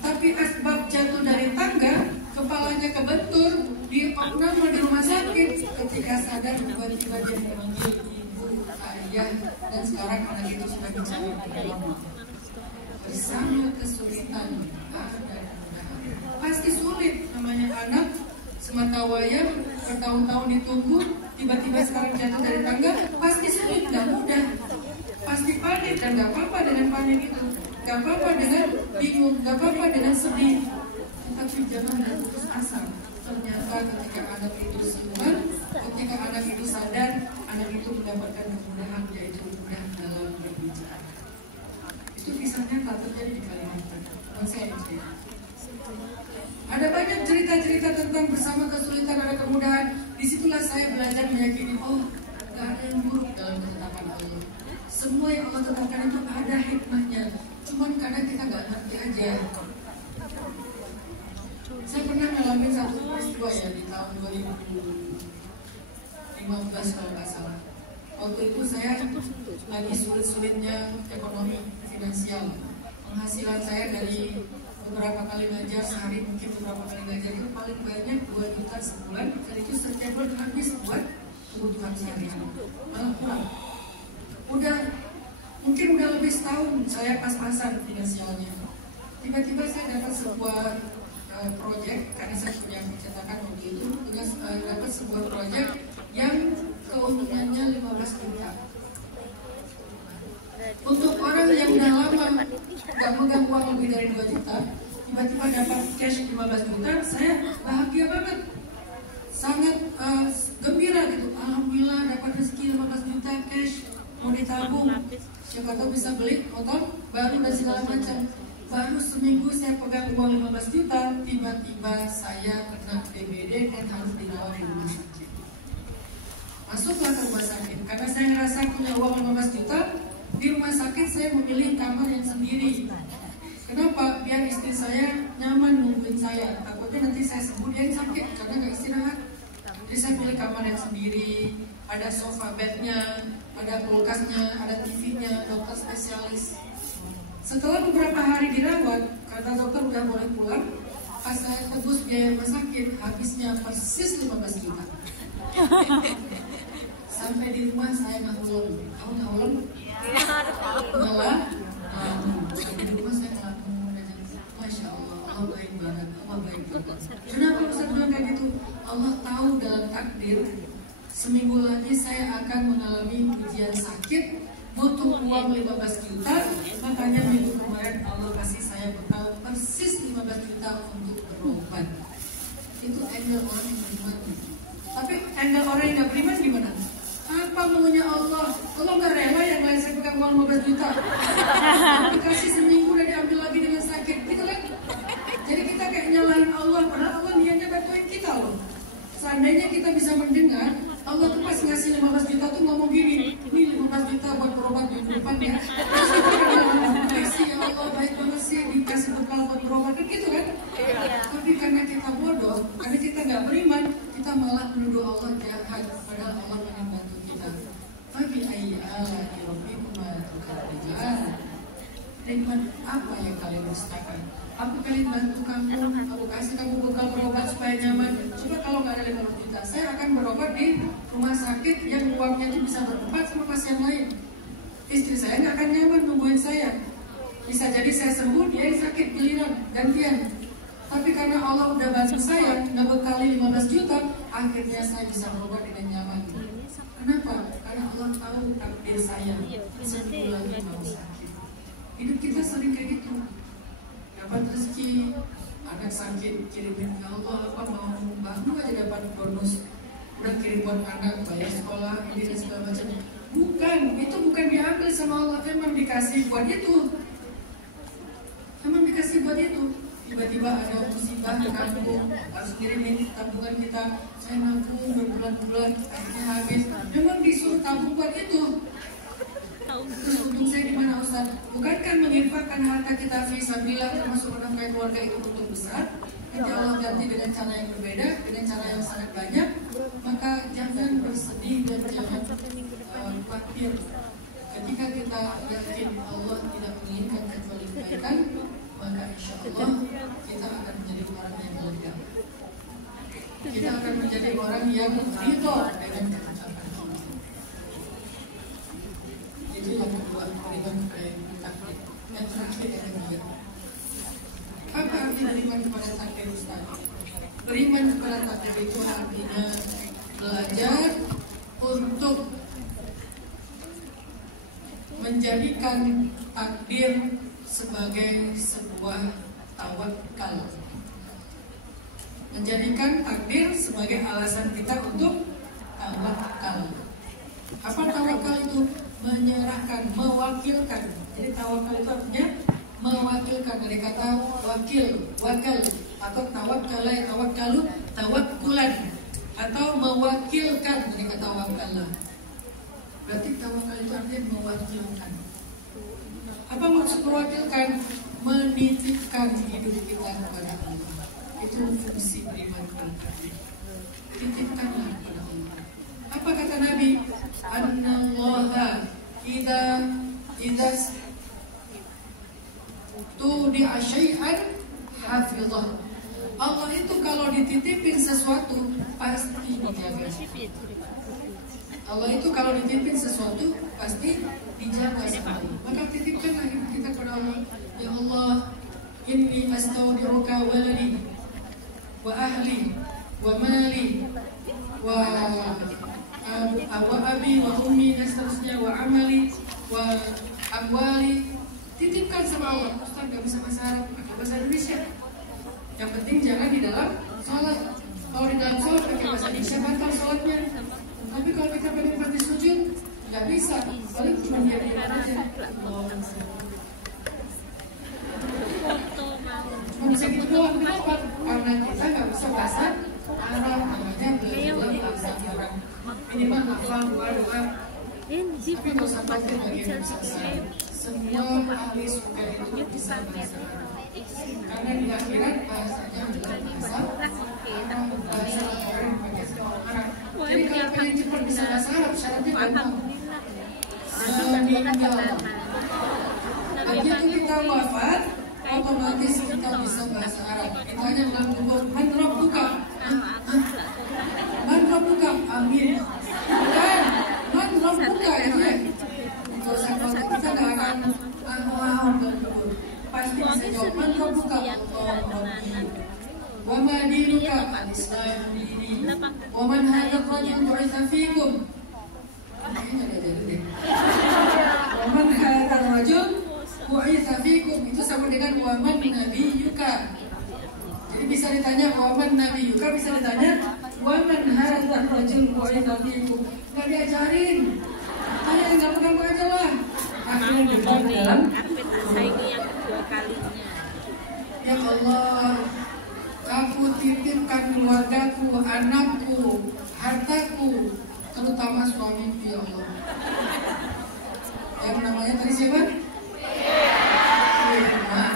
Tapi asbab jatuh dari tangga, kepalanya kebentur, di opname di rumah sakit. Ketika sadar, tiba-tiba dia memanggil ibu, ayah, dan sekarang anak itu sudah bicara dengan lama. Bersama kesulitan ada kemudahan. Pasti sulit, namanya anak sematawayang, bertahun-tahun ditunggu, tiba-tiba sekarang jatuh dari tangga, pasti sulit, nggak mudah. Pasti panik, dan nggak apa-apa dengan panik itu. Gak apa-apa dengan bingung, gak apa-apa dengan sedih. Tetapi jangan putus asa. Ternyata ketika anak itu sembuh, ketika anak itu sadar, anak itu mendapatkan kemudahan, yaitu mudah dalam berbicara. Itu kisahnya tak terjadi di Kalimantan. Saya cerita. Ada banyak cerita-cerita tentang bersama kesulitan ada kemudahan. Disitulah saya belajar meyakini, oh, gak ada yang buruk dalam ketetapan Allah. Semua yang Allah tetapkan itu ada hikmahnya. Cuman kadang kita nggak ngerti aja. Saya pernah ngalamin satu peristiwa ya di tahun 2015 kalau nggak salah. Waktu itu saya lagi sulit-sulitnya ekonomi finansial. Penghasilan saya dari beberapa kali ngajar sehari, mungkin beberapa kali ngajar itu paling banyak 2 juta sebulan. Dan itu setiap bulan habis buat kebutuhan sehari-hari. Malah kurang. Mungkin udah lebih setahun saya pas-pasan finansialnya. Tiba-tiba saya dapat sebuah proyek, karena saya punya percetakan waktu itu, dapat sebuah proyek yang keuntungannya 15 juta. Untuk orang yang udah lama nggak megang uang lebih dari 2 juta, tiba-tiba dapat cash 15 juta, saya bahagia banget, sangat gembira gitu. Alhamdulillah dapat rezeki 15 juta cash, mau ditabung, siapa tahu bisa beli motor baru dan segala macam. Baru seminggu saya pegang uang 15 juta, tiba-tiba saya kena DBD dan harus dirawat di rumah sakit. Masuklah ke rumah sakit, karena saya ngerasa punya uang 15 juta, di rumah sakit saya memilih kamar yang sendiri. Kenapa? Biar istri saya nyaman nungguin saya. Takutnya nanti saya sembuh dia sakit karena nggak istirahat. Jadi saya pilih kamar yang sendiri, ada sofa bednya, ada kulkasnya, ada TV-nya, dokter spesialis. Setelah beberapa hari dirawat, kata dokter udah boleh pulang. Pas saya tebus biaya rumah sakit, habisnya persis 15 juta. Sampai di rumah saya ngulung. Kamu ngulung? Malah, sampai di rumah saya ngelamun aja. Masya Allah, Allah baik banget, Allah baik banget. Kenapa Ustaz bilang kayak gitu? Allah tahu dalam takdir, seminggu lagi saya akan mengalami ujian sakit, butuh uang 15 juta, makanya minggu kemarin Allah kasih saya bekal persis 15 juta untuk berobat. Itu angle orang yang beriman. Tapi angle orang yang gak beriman gimana? Apa maunya Allah? Allah gak rela yang lain saya pegang uang 15 juta. Dikasih seminggu dan diambil lagi dengan sakit, gitu kan? Jadi kita kayak nyalahin Allah, padahal Allah niatnya bantuin kita loh. Seandainya kita bisa mendengar, Allah tuh pas ngasih 15 juta tuh ngomong gini, ini 15 juta buat berobat minggu depan ya. Kasih ya Allah, baik banget sih dikasih bekal buat berobat, kan gitu kan? Tapi karena kita bodoh, karena kita nggak beriman, kita malah menuduh Allah jahat, padahal Allah akan bantu kita. Tapi ayyala rabbikum tukadziban. Nikmat apa yang kalian dustakan? Aku kalian bantu kamu, aku kasih kamu bekal berobat supaya nyaman. Coba kalau nggak ada 15 juta, saya akan berobat di rumah sakit yang uangnya itu bisa berempat sama pasien lain. Istri saya nggak akan nyaman nungguin saya. Bisa jadi saya sembuh, dia yang sakit giliran, gantian. Tapi karena Allah udah bantu saya, ngebekali 15 juta, akhirnya saya bisa berobat dengan nyaman. Kenapa? Karena Allah tahu takdir saya. Seminggu lagi mau sakit. Hidup kita sering kayak gitu. Dapat rezeki, anak sakit, kirimin ya Allah, apa mau baru aja dapat bonus, udah kirim buat anak, bayar sekolah, ini dan segala macam. Bukan, itu bukan diambil sama Allah, memang dikasih buat itu. Memang dikasih buat itu. Tiba-tiba ada musibah di kampung, harus kirimin tabungan kita, saya nabung berbulan-bulan, akhirnya habis. Memang disuruh tabung buat itu. Terus untung saya di mana Ustaz? Bukankah menginfakkan harta kita fisabilillah termasuk menafkahi keluarga itu untung besar? Nanti Allah ganti dengan cara yang berbeda, dengan cara yang sangat banyak. Maka jangan bersedih dan jangan khawatir. Ketika kita yakin Allah tidak menginginkan kecuali kebaikan, maka insya Allah kita akan menjadi orang yang lega. Kita akan menjadi orang yang ridho dengan keputusan. Itu yang kedua, beriman kepada takdir. Yang terakhir yang ketiga, apa arti beriman kepada takdir Ustaz? Beriman kepada takdir itu artinya belajar untuk menjadikan takdir sebagai sebuah tawakal. Menjadikan takdir sebagai alasan kita untuk tawakal. Apa tawakal itu? Menyerahkan, mewakilkan. Jadi tawakal itu artinya mewakilkan, dari kata wakil, wakal, atau tawakkalai, tawakkalu, tawakkulan, atau mewakilkan dari kata wakalah. Berarti tawakal itu artinya mewakilkan. Apa maksud mewakilkan? Menitipkan hidup kita kepada Allah. Itu fungsi beriman kepada Allah. Titipkanlah kepada Allah. Apa kata Nabi? Annallaha idza tudi'a syai'an hafizah. Allah itu kalau dititipin sesuatu pasti dijaga. Allah itu kalau dititipin sesuatu pasti dijaga sama Allah. Maka titipkanlah hidup kita kepada Allah. Ya Allah, inni astaudi'uka waladi wa ahli wa mali wa abi wa ummi dan seterusnya wa amali wa amwali. Titipkan sama Allah. Ustaz gak bisa bahasa Arab, pakai bahasa Indonesia. Yang penting jangan di dalam sholat. Kalau di dalam sholat pakai bahasa Indonesia batal sholatnya. Tapi kalau kita pengen pas di sujud nggak bisa, paling cuma diam aja. Cuma bisa gitu doang. Kenapa? Karena kita nggak bisa bahasa Arab, makanya belajar bahasa Arab. Minimal hafal doa. Tapi nggak usah pakai bagian bahasa. Semua ahli suka itu bisa bahasa Arab. Karena di akhirat bahasanya adalah bahasa Arab, bahasa orang pakai orang Arab. Jadi kalau pengen cepat bisa bahasa Arab, syaratnya gampang. Begitu kita wafat, otomatis kita bisa bahasa Arab. Kita hanya dalam kubur, man rabbuka? Man rabbuka? Amin. Bukan, man rabbuka ya. Kalau sampai kita nggak akan kubur. Pasti bisa jawab, man rabbuka? Wa ma dinuka? Al-Islam dini. Wa man hadha rajul bu'itha fikum? Wa man hadha rajul bu'itha fikum, itu sama dengan wa man nabiyuka. Jadi bisa ditanya wa man nabiyuka, bisa ditanya wa man hadha rajul bu'itha fikum. Nggak diajarin, hanya nggak pegang aja lah. Akhirnya kita dalam yang kedua kalinya. Ya Allah, aku titipkan keluargaku, anakku, hartaku, terutama suamiku ya Allah. Yang namanya tadi siapa? Firman.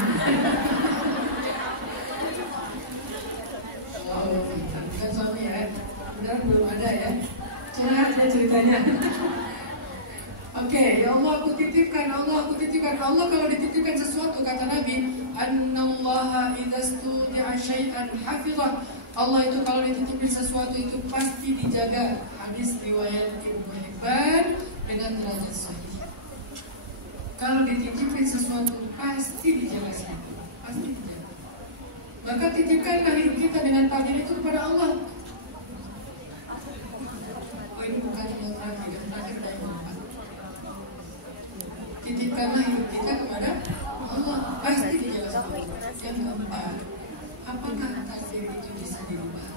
Oh, bukan suami ya? Benar belum ada ya? Curhat ya ceritanya. Oke, ya Allah aku titipkan, Allah aku titipkan. Allah kalau dititipkan sesuatu, kata Nabi, Annallaha idzastudi'a syai'an hafizah. Allah itu kalau dititipin sesuatu itu pasti dijaga. Hadis riwayat Ibnu Hibban dengan derajat sahih. Kalau dititipin sesuatu pasti dijaga sama Allah, pasti dijaga. Maka titipkanlah hidup kita dengan takdir itu kepada Allah. Oh ini bukan cuma terakhir, terakhir dari Muhammad. Titipkanlah hidup kita kepada Allah, pasti dijaga sama Allah. Yang keempat, apakah takdir itu bisa dirubah?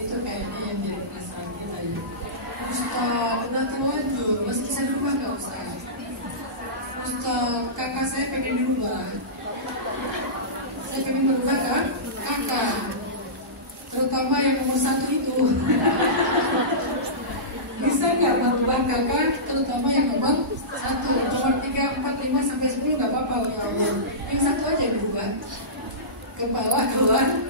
Itu kayaknya yang jadi perasaan kita ya. Ustaz, udah terlanjur, masih bisa dirubah nggak Ustaz? Ustaz, kakak saya pengen dirubah. Saya pengen berubah kan? Kakak, terutama yang nomor 1 itu. Bisa nggak merubah kakak, terutama yang nomor 1? Nomor 3, 4, 5 sampai 10 nggak apa-apa ya Allah. Yang 1 aja dirubah. Kepala keluar.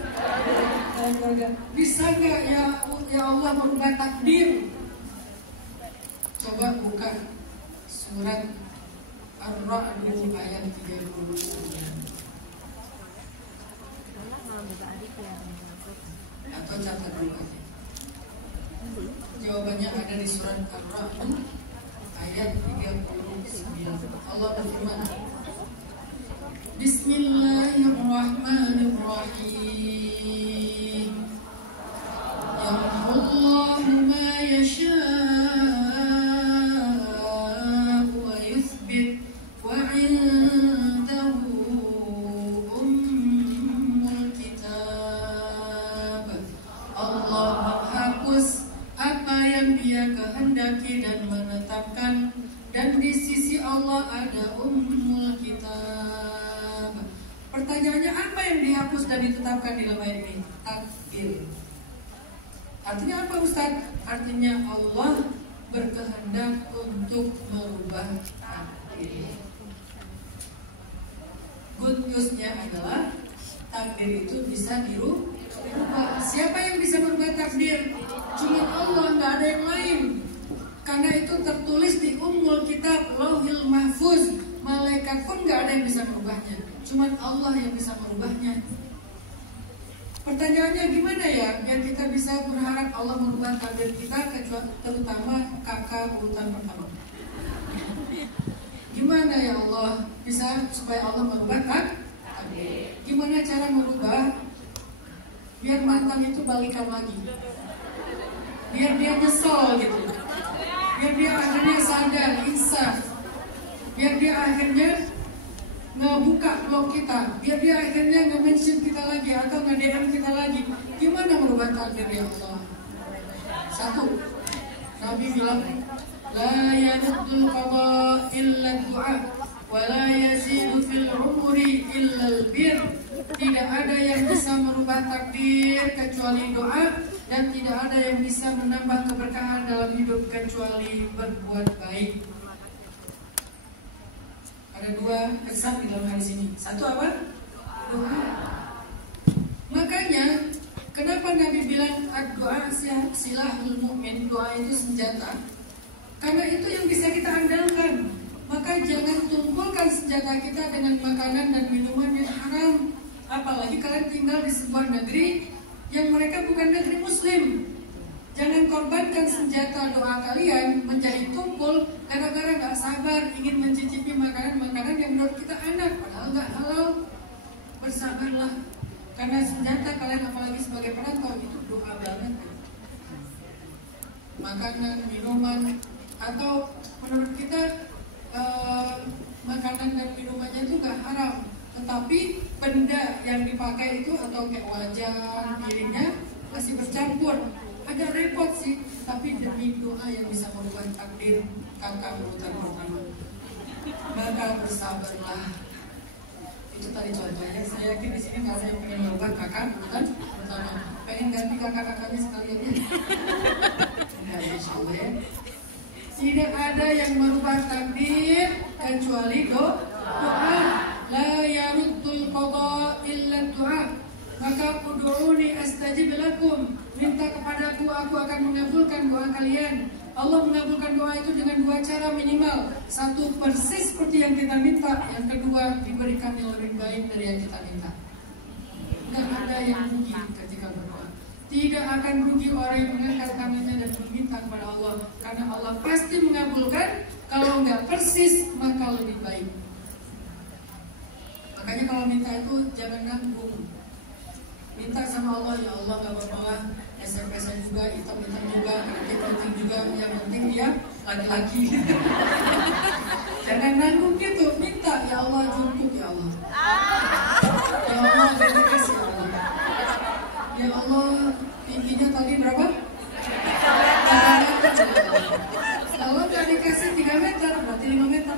Bisa nggak ya Allah merubah takdir? Coba buka surat Ar-Ra'd ayat 30. Atau catat dulu aja. Jawabannya ada di surat Ar-Ra'd ayat 39. Allah berfirman, Bismillahirrahmanirrahim. Yamhullahu ma yasha'u wa yuthbit wa 'indahu ummul kitab. Allah menghapus apa yang Dia kehendaki dan menetapkan, dan di sisi Allah ada ummul kitab. Pertanyaannya, apa yang dihapus dan ditetapkan di dalam ayat ini? Takdir. Artinya apa Ustaz? Artinya Allah berkehendak untuk merubah takdir. Good news-nya adalah takdir itu bisa dirubah. Siapa yang bisa merubah takdir? Cuma Allah, nggak ada yang lain. Karena itu tertulis di Ummul Kitab, Lauhil Mahfuz. Malaikat pun nggak ada yang bisa merubahnya. Cuma Allah yang bisa merubahnya. Pertanyaannya gimana ya biar kita bisa berharap Allah merubah takdir kita, terutama kakak urutan pertama. Gimana ya Allah bisa supaya Allah merubah takdir? Gimana cara merubah biar mantan itu balikan lagi, biar dia nyesel gitu, biar dia akhirnya sadar, insaf, biar dia akhirnya ngebuka blog kita, biar dia akhirnya nge-mention kita lagi atau nge-DM kita lagi. Gimana merubah takdir ya Allah? Satu, Nabi bilang, la yanuddul qada illa du'a wa la yazidu fil umuri illa al-bir. Tidak ada yang bisa merubah takdir kecuali doa, dan tidak ada yang bisa menambah keberkahan dalam hidup kecuali berbuat baik. Ada dua kesan di dalam hadis ini. Satu apa? Doa. Makanya kenapa Nabi bilang doa silahul mu'min, doa itu senjata? Karena itu yang bisa kita andalkan. Maka jangan tumpulkan senjata kita dengan makanan dan minuman yang haram. Apalagi kalian tinggal di sebuah negeri yang mereka bukan negeri muslim. Jangan korbankan senjata doa kalian menjadi tumpul gara-gara gak sabar ingin mencicipi makanan-makanan yang menurut kita enak padahal gak halal. Bersabarlah, karena senjata kalian apalagi sebagai perantau itu doa banget. Makanan, minuman, atau menurut kita makanan dan minumannya itu gak haram, tetapi benda yang dipakai itu atau kayak wajan, piringnya masih bercampur. Agak repot sih, tapi demi doa yang bisa merubah takdir kakak urutan pertama. Maka bersabarlah. Itu tadi contohnya. Saya yakin di sini nggak ada yang pengen merubah kakak urutan pertama. Pengen ganti kakak-kakaknya sekalian ya. Nah, insya Allah ya. Tidak ada yang merubah takdir kecuali doa. La yaruddul qada illa doa. Maka ud'uni astajib lakum. Minta kepadaku, aku akan mengabulkan doa kalian. Allah mengabulkan doa itu dengan dua cara minimal. Satu, persis seperti yang kita minta. Yang kedua, diberikan yang lebih baik dari yang kita minta. Tidak ada yang rugi ketika berdoa. Tidak akan rugi orang yang mengangkat tangannya dan meminta kepada Allah. Karena Allah pasti mengabulkan. Kalau nggak persis, maka lebih baik. Makanya kalau minta itu jangan nanggung. Minta sama Allah, ya Allah gak apa-apa lah, SMS-nya juga, hitam-hitam juga, penting juga, yang penting dia laki-laki. Jangan nanggung gitu, minta, ya Allah cukup ya Allah. Ya Allah terima kasih ya Allah. Ya Allah tingginya tadi berapa? 3 meter. Kalau gak dikasih 3 meter, berarti 5 meter.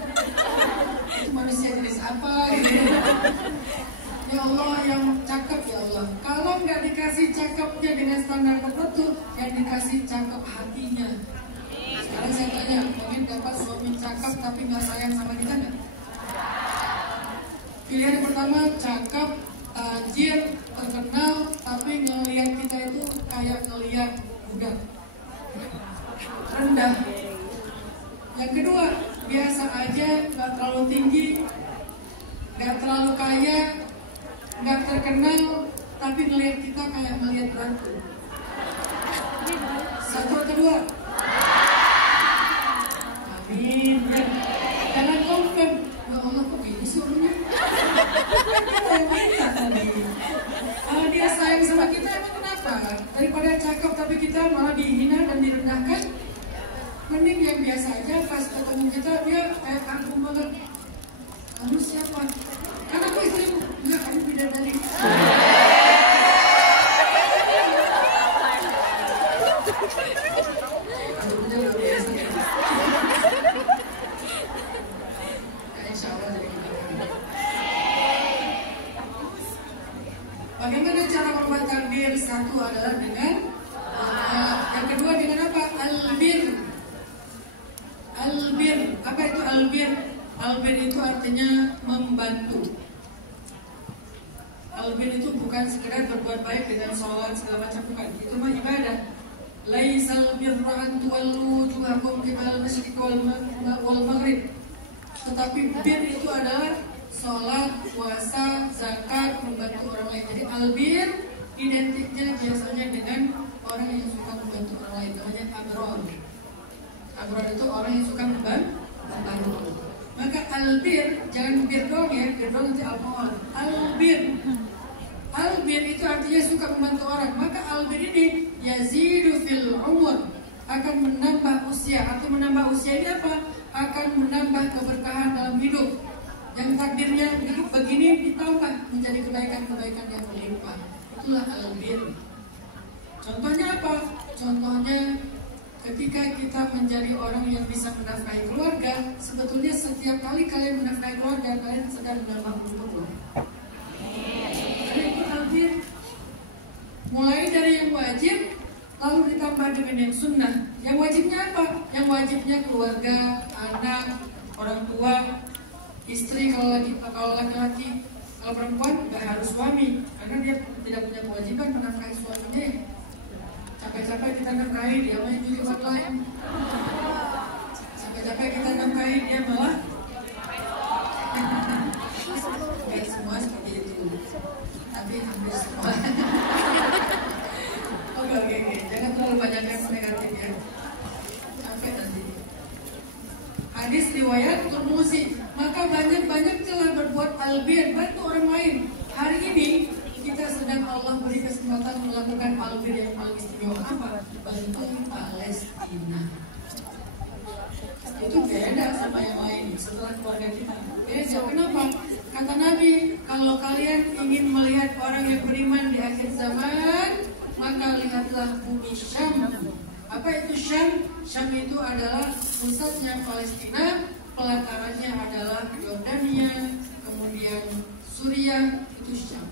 Itu manusia jenis apa gitu. Ya Allah yang cakep ya Allah. Kalau nggak dikasih cakepnya dengan standar tertentu, yang dikasih cakep hatinya. Sekarang saya tanya, pengen dapat suami cakep tapi nggak sayang sama kita nggak? Pilihan pertama cakep, tajir, terkenal, tapi ngelihat kita itu kayak ngelihat budak, rendah. Yang kedua, biasa aja, nggak terlalu tinggi, nggak terlalu kaya, nggak terkenal, tapi ngelihat kita kayak ngelihat batu. Satu atau dua? Amin. Jangan confirm. Ya Allah kok gini suruhnya? Kita yang minta tadi. Kalau dia sayang sama kita emang kenapa? Daripada cakep tapi kita malah dihina dan direndahkan, mending yang biasa aja. Pas ketemu kita dia kayak kagum banget. Kamu siapa? Karena aku istrimu. Enggak, kamu bidadari. Bagaimana cara membuat takbir? Satu adalah dengan yang kedua dengan apa? Albir. Albir. Apa itu albir? Albir itu artinya membantu. Albir itu bukan sekedar berbuat baik dengan sholat segala macam, bukan. Itu mah ibadah. Laisal birra an tuwallu wujuhakum qibala al-masyriq wal maghrib. Tetapi bir itu adalah sholat, puasa, zakat, membantu orang lain. Jadi albir identiknya biasanya dengan orang yang suka membantu orang lain, namanya abror. Abror itu orang yang suka membantu. Maka albir, jangan bir doang ya, bir doang nanti alkohol. Albir itu artinya suka membantu orang. Maka albir ini yazidu fil umur, akan menambah usia. Atau menambah usia ini apa? Akan menambah keberkahan dalam hidup. Yang takdirnya begini ditambah menjadi kebaikan-kebaikan yang berlimpah. Itulah albir. Contohnya apa? Contohnya ketika kita menjadi orang yang bisa menafkahi keluarga, sebetulnya setiap kali kalian menafkahi keluarga, kalian sedang menambah umur. Jadi itu albir. Mulai dari yang wajib, lalu ditambah dengan yang sunnah. Yang wajibnya apa? Yang wajibnya keluarga, anak, orang tua, istri kalau laki-laki. Kalau perempuan nggak harus suami, karena dia tidak punya kewajiban menafkahi suaminya. Capek-capek kita nafkahi, dia main juga online. Capek-capek kita nafkahi, dia malah. Gak semua seperti itu, tapi hampir semua. Oke, jangan terlalu banyak yang negatif ya. Capek nanti. Hadis riwayat Tirmidzi. Maka banyak-banyak telah berbuat albir, bantu orang lain. Hari ini kita sedang Allah beri kesempatan melakukan albir yang paling istimewa. Apa? Bantu Palestina. Itu beda sama yang lain. Setelah keluarga kita beda. Kenapa? Kata Nabi, kalau kalian ingin melihat orang yang beriman di akhir zaman, maka lihatlah bumi Syam. Apa itu Syam? Syam itu adalah pusatnya Palestina, pelatarannya adalah Yordania, kemudian Suriah, itu Syam.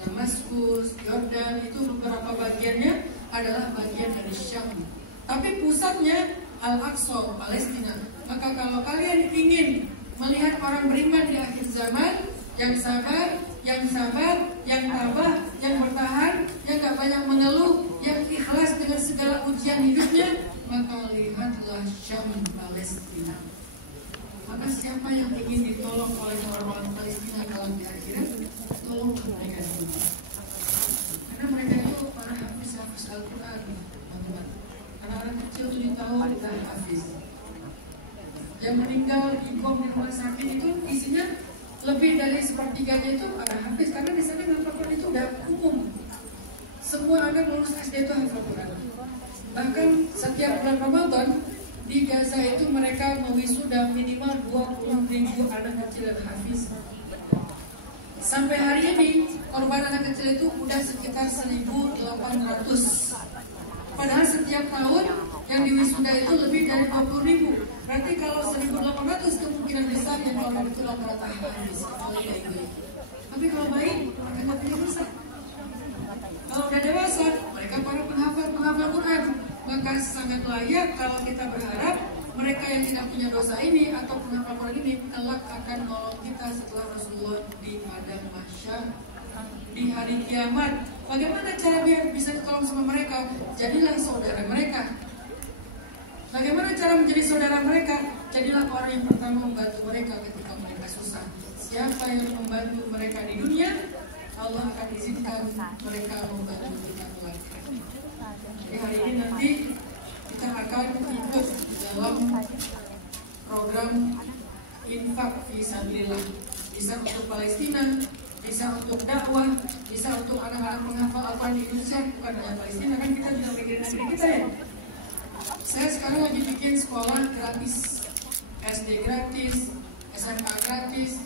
Damaskus, Yordan, itu beberapa bagiannya adalah bagian dari Syam. Tapi pusatnya Al-Aqsa, Palestina. Maka kalau kalian ingin melihat orang beriman di akhir zaman, yang sabar, yang tabah, yang bertahan, yang gak banyak mengeluh, yang ikhlas dengan segala ujian hidupnya, maka lihatlah Syam, Palestina. Maka siapa yang ingin ditolong oleh orang-orang Palestina kalau di akhirat, tolong mereka dulu. Karena mereka itu para hafiz Al-Quran, teman-teman. Anak-anak kecil 7 tahun kita hafiz. Yang meninggal di bom di rumah sakit itu isinya lebih dari sepertiganya itu para hafiz, karena di sana Al-Quran itu udah umum. Semua anak lulus SD itu hafal Quran. Bahkan setiap bulan Ramadan di Gaza itu mereka mewisuda minimal 20.000 anak kecil dan hafiz. Sampai hari ini korban anak kecil itu udah sekitar 1.800. Padahal setiap tahun yang diwisuda itu lebih dari 20.000. Berarti kalau 1.800 kemungkinan besar yang korban itu rata-rata hafiz. Tapi kalau bayi akan lebih besar. Kalau udah dewasa mereka para penghafal Quran. Maka sangat layak kalau kita berharap mereka yang tidak punya dosa ini atau penghafal Quran ini kelak akan menolong kita setelah Rasulullah di padang mahsyar, di hari kiamat. Bagaimana cara biar bisa ditolong sama mereka? Jadilah saudara mereka. Bagaimana cara menjadi saudara mereka? Jadilah orang yang pertama membantu mereka ketika mereka susah. Siapa yang membantu mereka di dunia, Allah akan izinkan mereka membantu kita kelak. Jadi hari ini nanti kita akan ikut dalam program infak fisabilillah. Bisa untuk Palestina, bisa untuk dakwah, bisa untuk anak-anak penghafal Al-Quran di Indonesia. Bukan hanya Palestina, kan kita juga mikirin negeri kita ya. Saya sekarang lagi bikin sekolah gratis, SD gratis, SMA gratis.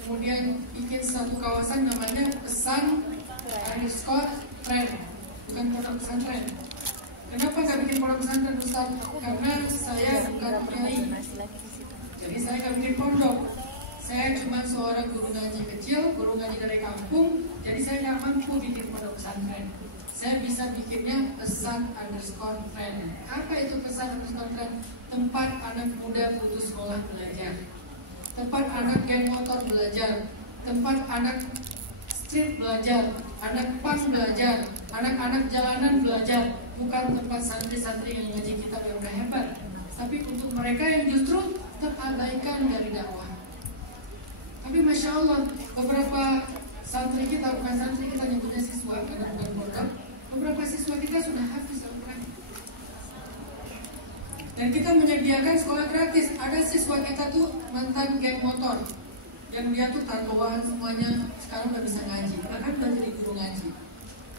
Kemudian bikin satu kawasan namanya Pesan_Tren, bukan pondok pesantren. Kenapa nggak bikin pondok pesantren, Ustaz? Karena saya bukan kiai, jadi saya nggak bikin pondok. Saya cuma seorang guru ngaji kecil, guru ngaji dari kampung, jadi saya nggak mampu bikin pondok pesantren. Saya bisa bikinnya Pesan_Tren. Apa itu Pesan_Tren? Tempat anak muda putus sekolah belajar, tempat anak geng motor belajar, tempat anak street belajar, anak punk belajar, anak-anak jalanan belajar. Bukan tempat santri-santri yang ngaji kitab yang udah hebat, tapi untuk mereka yang justru terabaikan dari dakwah. Tapi Masya Allah, beberapa santri kita, bukan santri kita nyebutnya siswa karena bukan program. Beberapa siswa kita sudah hafiz Al-Quran. Dan kita menyediakan sekolah gratis. Ada siswa kita tuh mantan geng motor, yang dia tuh tatoan semuanya, sekarang udah bisa ngaji, bahkan udah jadi guru ngaji.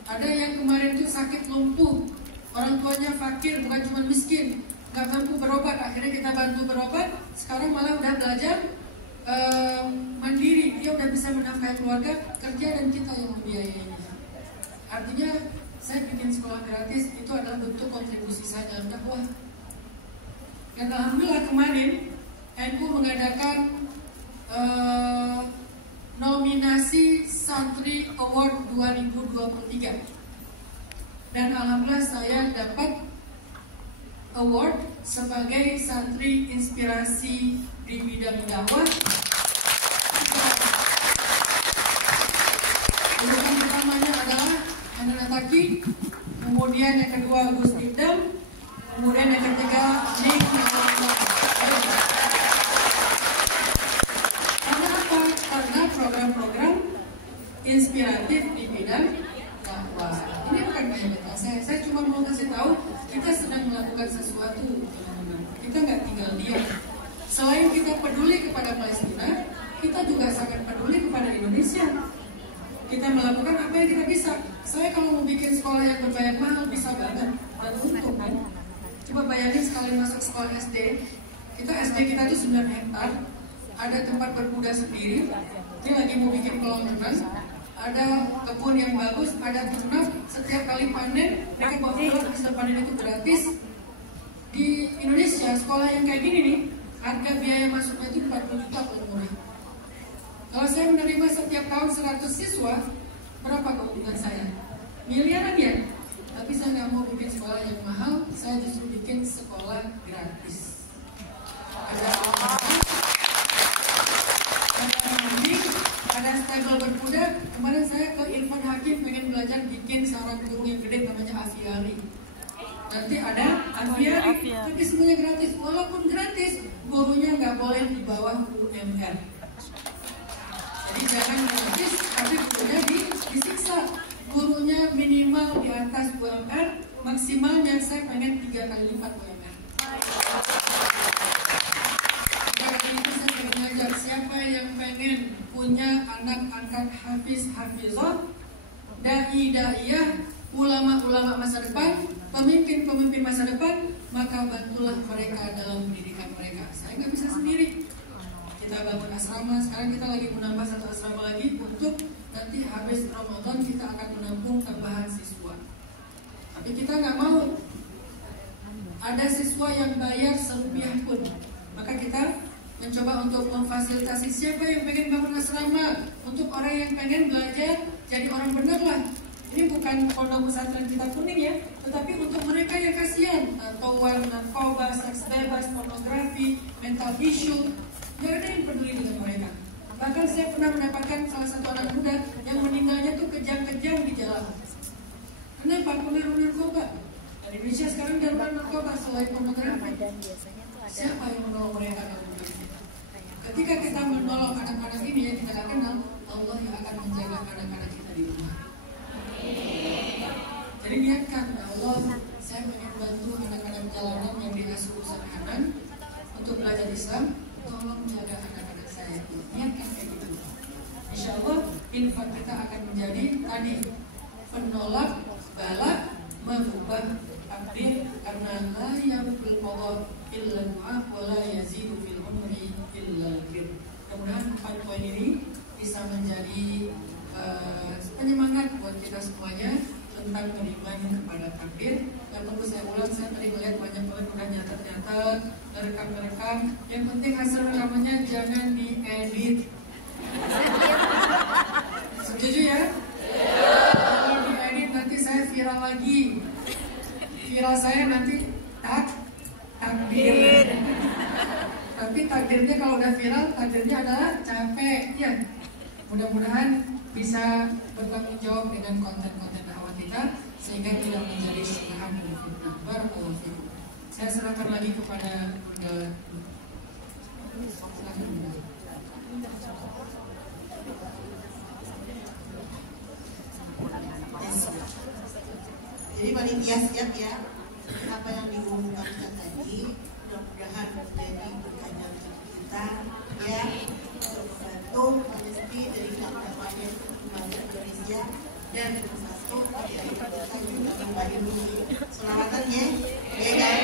Ada yang kemarin tuh sakit lumpuh, orang tuanya fakir, bukan cuma miskin, nggak mampu berobat, akhirnya kita bantu berobat. Sekarang malah udah belajar mandiri, dia udah bisa menafkahi keluarga, kerja dan kita yang membiayainya. Artinya saya bikin sekolah gratis itu adalah bentuk kontribusi saya dalam dakwah. Dan alhamdulillah kemarin NU mengadakan nominasi Santri Award 2023. Dan alhamdulillah saya dapat award sebagai santri inspirasi di bidang dakwah. Urutan pertamanya adalah Hanana Taki, kemudian yang kedua Gus Idam, kemudian yang ketiga Ning. Karena apa? Karena program-program inspiratif di bidang dakwah. Ini bukan kata saya cuma mau kasih tahu kita sedang melakukan sesuatu, teman-teman. Kita nggak tinggal diam. Selain kita peduli kepada Palestina, kita juga sangat peduli kepada Indonesia. Kita melakukan apa yang kita bisa. Saya kalau mau bikin sekolah yang berbayar mahal bisa banget, dan untung kan. Coba bayangin sekali masuk sekolah SD, SD kita tuh 9 hektar, ada tempat berkuda sendiri. Ini lagi mau bikin kolam renang, ada kebun yang bagus, ada ternak. Setiap kali panen, mereka bawa pulang, hasil panen itu gratis. Di Indonesia, sekolah yang kayak gini nih, harga biaya masuknya itu 40 juta paling murah. Kalau saya menerima setiap tahun 100 siswa, berapa keuntungan saya? Miliaran ya? Tapi saya nggak mau bikin sekolah yang mahal, saya justru bikin sekolah gratis. Ada ada stable berkuda. Kemarin saya ke Irfan Hakim pengen belajar bikin sarang burung yang gede namanya aviari. Nanti ada aviari, tapi semuanya gratis. Walaupun gratis, gurunya nggak boleh di bawah UMR. Jadi jangan gratis, tapi gurunya disiksa. Gurunya minimal di atas UMR, maksimalnya saya pengen 3 kali lipat UMR. Jadi itu saya pengen ngajak siapa yang pengen punya anak angkat hafizah, dai-daiyah, ulama-ulama masa depan, pemimpin-pemimpin masa depan, maka bantulah mereka dalam pendidikan mereka. Saya nggak bisa sendiri. Kita bangun asrama, sekarang kita lagi menambah 1 asrama lagi untuk nanti habis Ramadan kita akan menampung tambahan siswa. Tapi kita nggak mau ada siswa yang bayar serupiah pun. Maka kita mencoba untuk memfasilitasi siapa yang pengen bangun asrama, untuk orang yang pengen belajar jadi orang benar lah. Ini bukan pondok pesantren kita kuning ya, tetapi untuk mereka yang kasihan, tauan, narkoba, seks bebas, pornografi, mental issue, nggak ada yang peduli dengan mereka. Bahkan saya pernah mendapatkan salah satu anak muda yang meninggalnya tuh kejang-kejang di jalan. Kenapa? Pengaruh narkoba. Di Indonesia sekarang darurat narkoba selain pornografi. Siapa yang menolong mereka dalam hidup? Ketika kita menolong anak-anak ini yang kita tidak kenal, Allah yang akan menjaga anak-anak kita di rumah. Jadi niatkan, Allah, saya ingin bantu anak-anak jalanan yang diasuh Ustaz Hanan untuk belajar Islam, tolong jaga anak-anak saya. Niatkan kayak gitu. Insya Allah infak kita akan menjadi tadi penolak bala, mengubah takdir, karena la yabul qadha illa du'a wa la yazidu fil umri illa al-bir. Mudah-mudahan 4 poin ini bisa menjadi penyemangat buat kita semuanya tentang beriman kepada takdir. Dan perlu saya ulang, saya tadi melihat banyak orang udah nyatet-nyatet, merekam. Yang penting hasil rekamannya jangan diedit. Setuju ya? Kalau diedit nanti saya viral lagi. Viral saya nanti takdir. Tapi takdirnya kalau udah viral, takdirnya adalah capek ya. Mudah-mudahan bisa bertanggung jawab dengan konten-konten dakwah kita sehingga tidak menjadi syubhat dan fitnah. Barakallahu fikum. Saya serahkan lagi kepada Bunda. Silakan Bunda. Jadi panitia siap ya, apa yang diumumkan tadi mudah-mudahan menjadi berkah kita ya, membantu Palesti dari kabupaten Indonesia dan satu kita juga kembali dulu selamatan ya kan.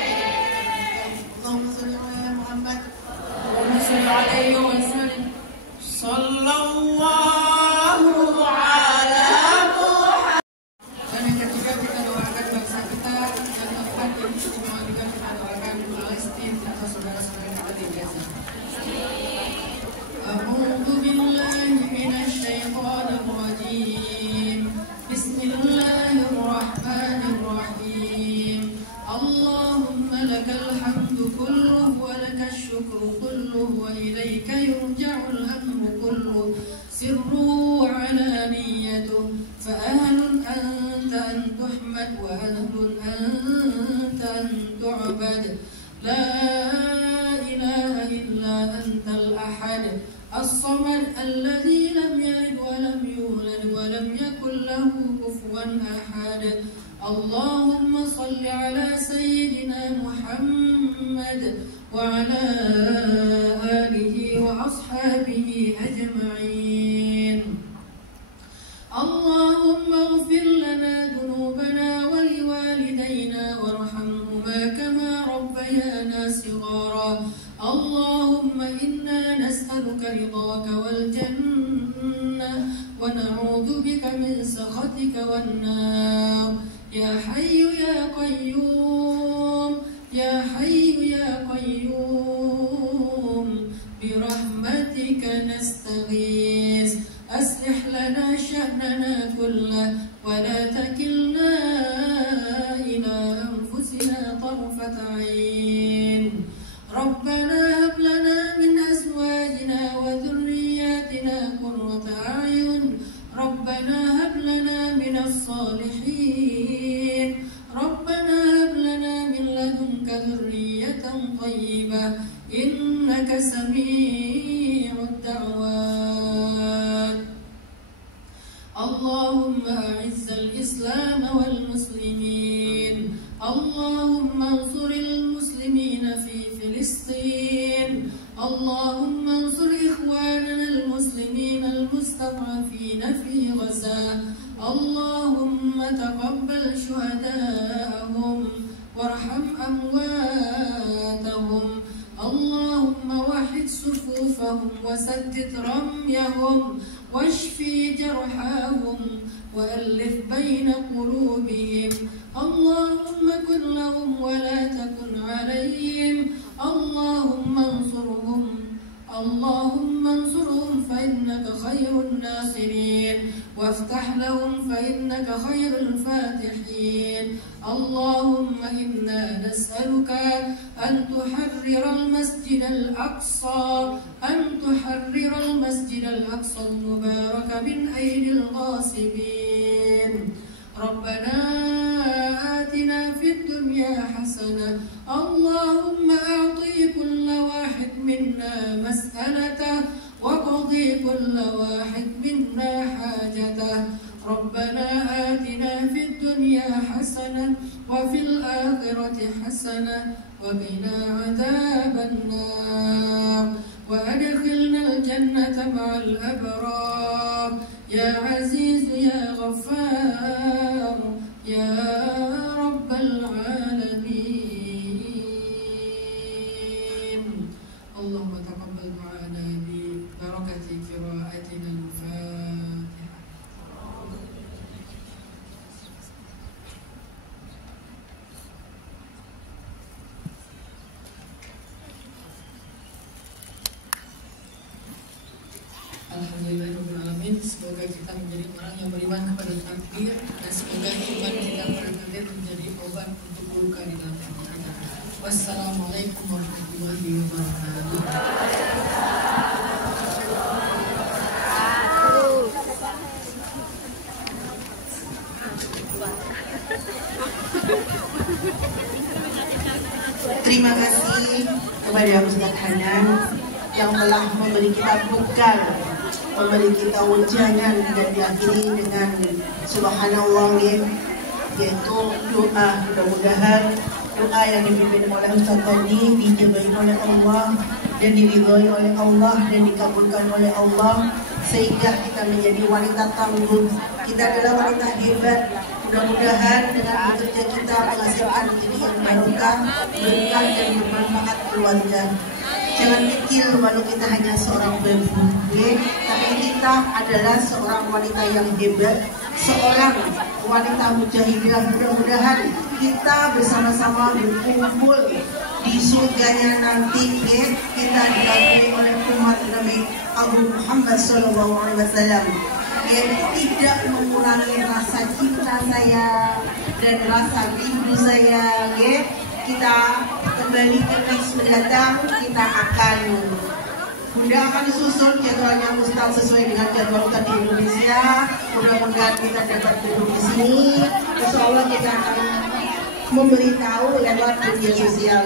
Allahumma sholli ala Muhammad. Allahumma sholli alaihi wa sallam. Sallallahu ala Muhammad. Dan yang ketiga kita doakan bangsa kita dan tempat yang istimewa juga kita doakan Palestina atau saudara-saudara kita di Gaza. A'udzu billahi minasy syaithanir rajim. Bismillahirrahmanirrahim. Allahumma lakal hamdu kulluhu wa lakal syukru kulluhu wa ilaika yurja'ul amru kulluhu sirru wa alaniyatuh fa ahlun anta an tuhmad wa ahlun anta an tu'bad la ilaha illa antal ahad as-samad alladhi lam yalid wa lam yulad wa lam yakul lahu kufuwan ahad. Allahumma salli ala sayyidina Muhammad wa ala alihi wa ashabihi ajma'in. Allahumma ighfir lana dhunubana wa liwalidayna warhamhuma kama rabbayana shighara. Allahumma inna nas'aluka ridhaka wal jannah wa na'udzu bika min sakhatika wan nar. Ya Hayyu ya Qayyum, Ya Hayyu ya Qayyum, birahmatika nastaghis, aslih lana sya'nana kullah, wa la takilna ila anfusina tarfata 'ain. Rabbana hab lana min azwajina wa dhurriyyatina qurrata a'yun. Rabbana hab lana minas salihin. Rabbana hab lana min ladunka dhurriyyatan thayyibah innaka sami'ud da'wat. Allahumma a'izzal Islam wal muslimin. Allahumma ansuril muslimina fi Filistin. Allahumma ansur ikhwanana al-muslimin al-mustad'afina fi Gaza. Allahumma taqabbal shuhada'ahum warham amwatahum. Allahumma wahid sufufahum wasaddid ramyahum washfi jarhahum وألف بين قلوبهم. اللهم كن لهم ولا تكن عليهم. اللهم انصرهم فإنك خير الناصرين وافتح لهم فإنك خير الفاتحين. اللهم إنا نسألك أن تحرر المسجد الأقصى المبارك من أيدي الغاصبين. ربنا آتنا في الدنيا حسنة. اللهم أعطي كل واحد منا مسألته وقضي كل واحد منا حاجته. ربنا آتنا في الدنيا حسنة وفي الآخرة حسنة وقنا عذاب النار وأدخلنا الجنة مع الأبرار. يا عزيز يا غفار يا رب العالمين. اللهم تقبل دعانا ببركة قراءتنا الفاتحة. Alhamdulillahirrahmanirrahim. Semoga kita menjadi orang yang beriman kepada takdir dan semoga iman kita kepada takdir menjadi obat untuk luka di dalam hati kita. Wassalamualaikum warahmatullahi wabarakatuh. Terima kasih kepada Ustaz Hanan yang telah memberi kita bekal, memberi kita wejangan dan diakhiri dengan subhanallah yaitu doa. Mudah-mudahan doa yang dipimpin oleh Ustaz tadi dijabai oleh Allah dan diridhoi oleh Allah dan dikabulkan oleh Allah, sehingga kita menjadi wanita tangguh. Kita adalah wanita hebat. Mudah-mudahan dengan bekerja kita menghasilkan rezeki yang barokah, berkah dan bermanfaat keluarga. Jangan kecil walau kita hanya seorang ibu, tapi kita adalah seorang wanita yang hebat, seorang wanita mujahidah. Mudah-mudahan kita bersama-sama berkumpul di surganya nanti, kita didampingi oleh umat Nabi Abu Muhammad SAW, yang tidak mengurangi rasa cinta saya dan rasa rindu saya. Kita kembali ke next mendatang, kita akan disusun jadwalnya Ustaz sesuai dengan jadwal Ustaz di Indonesia. Mudah-mudahan kita dapat duduk di sini. Insya Allah kita akan memberitahu lewat media sosial.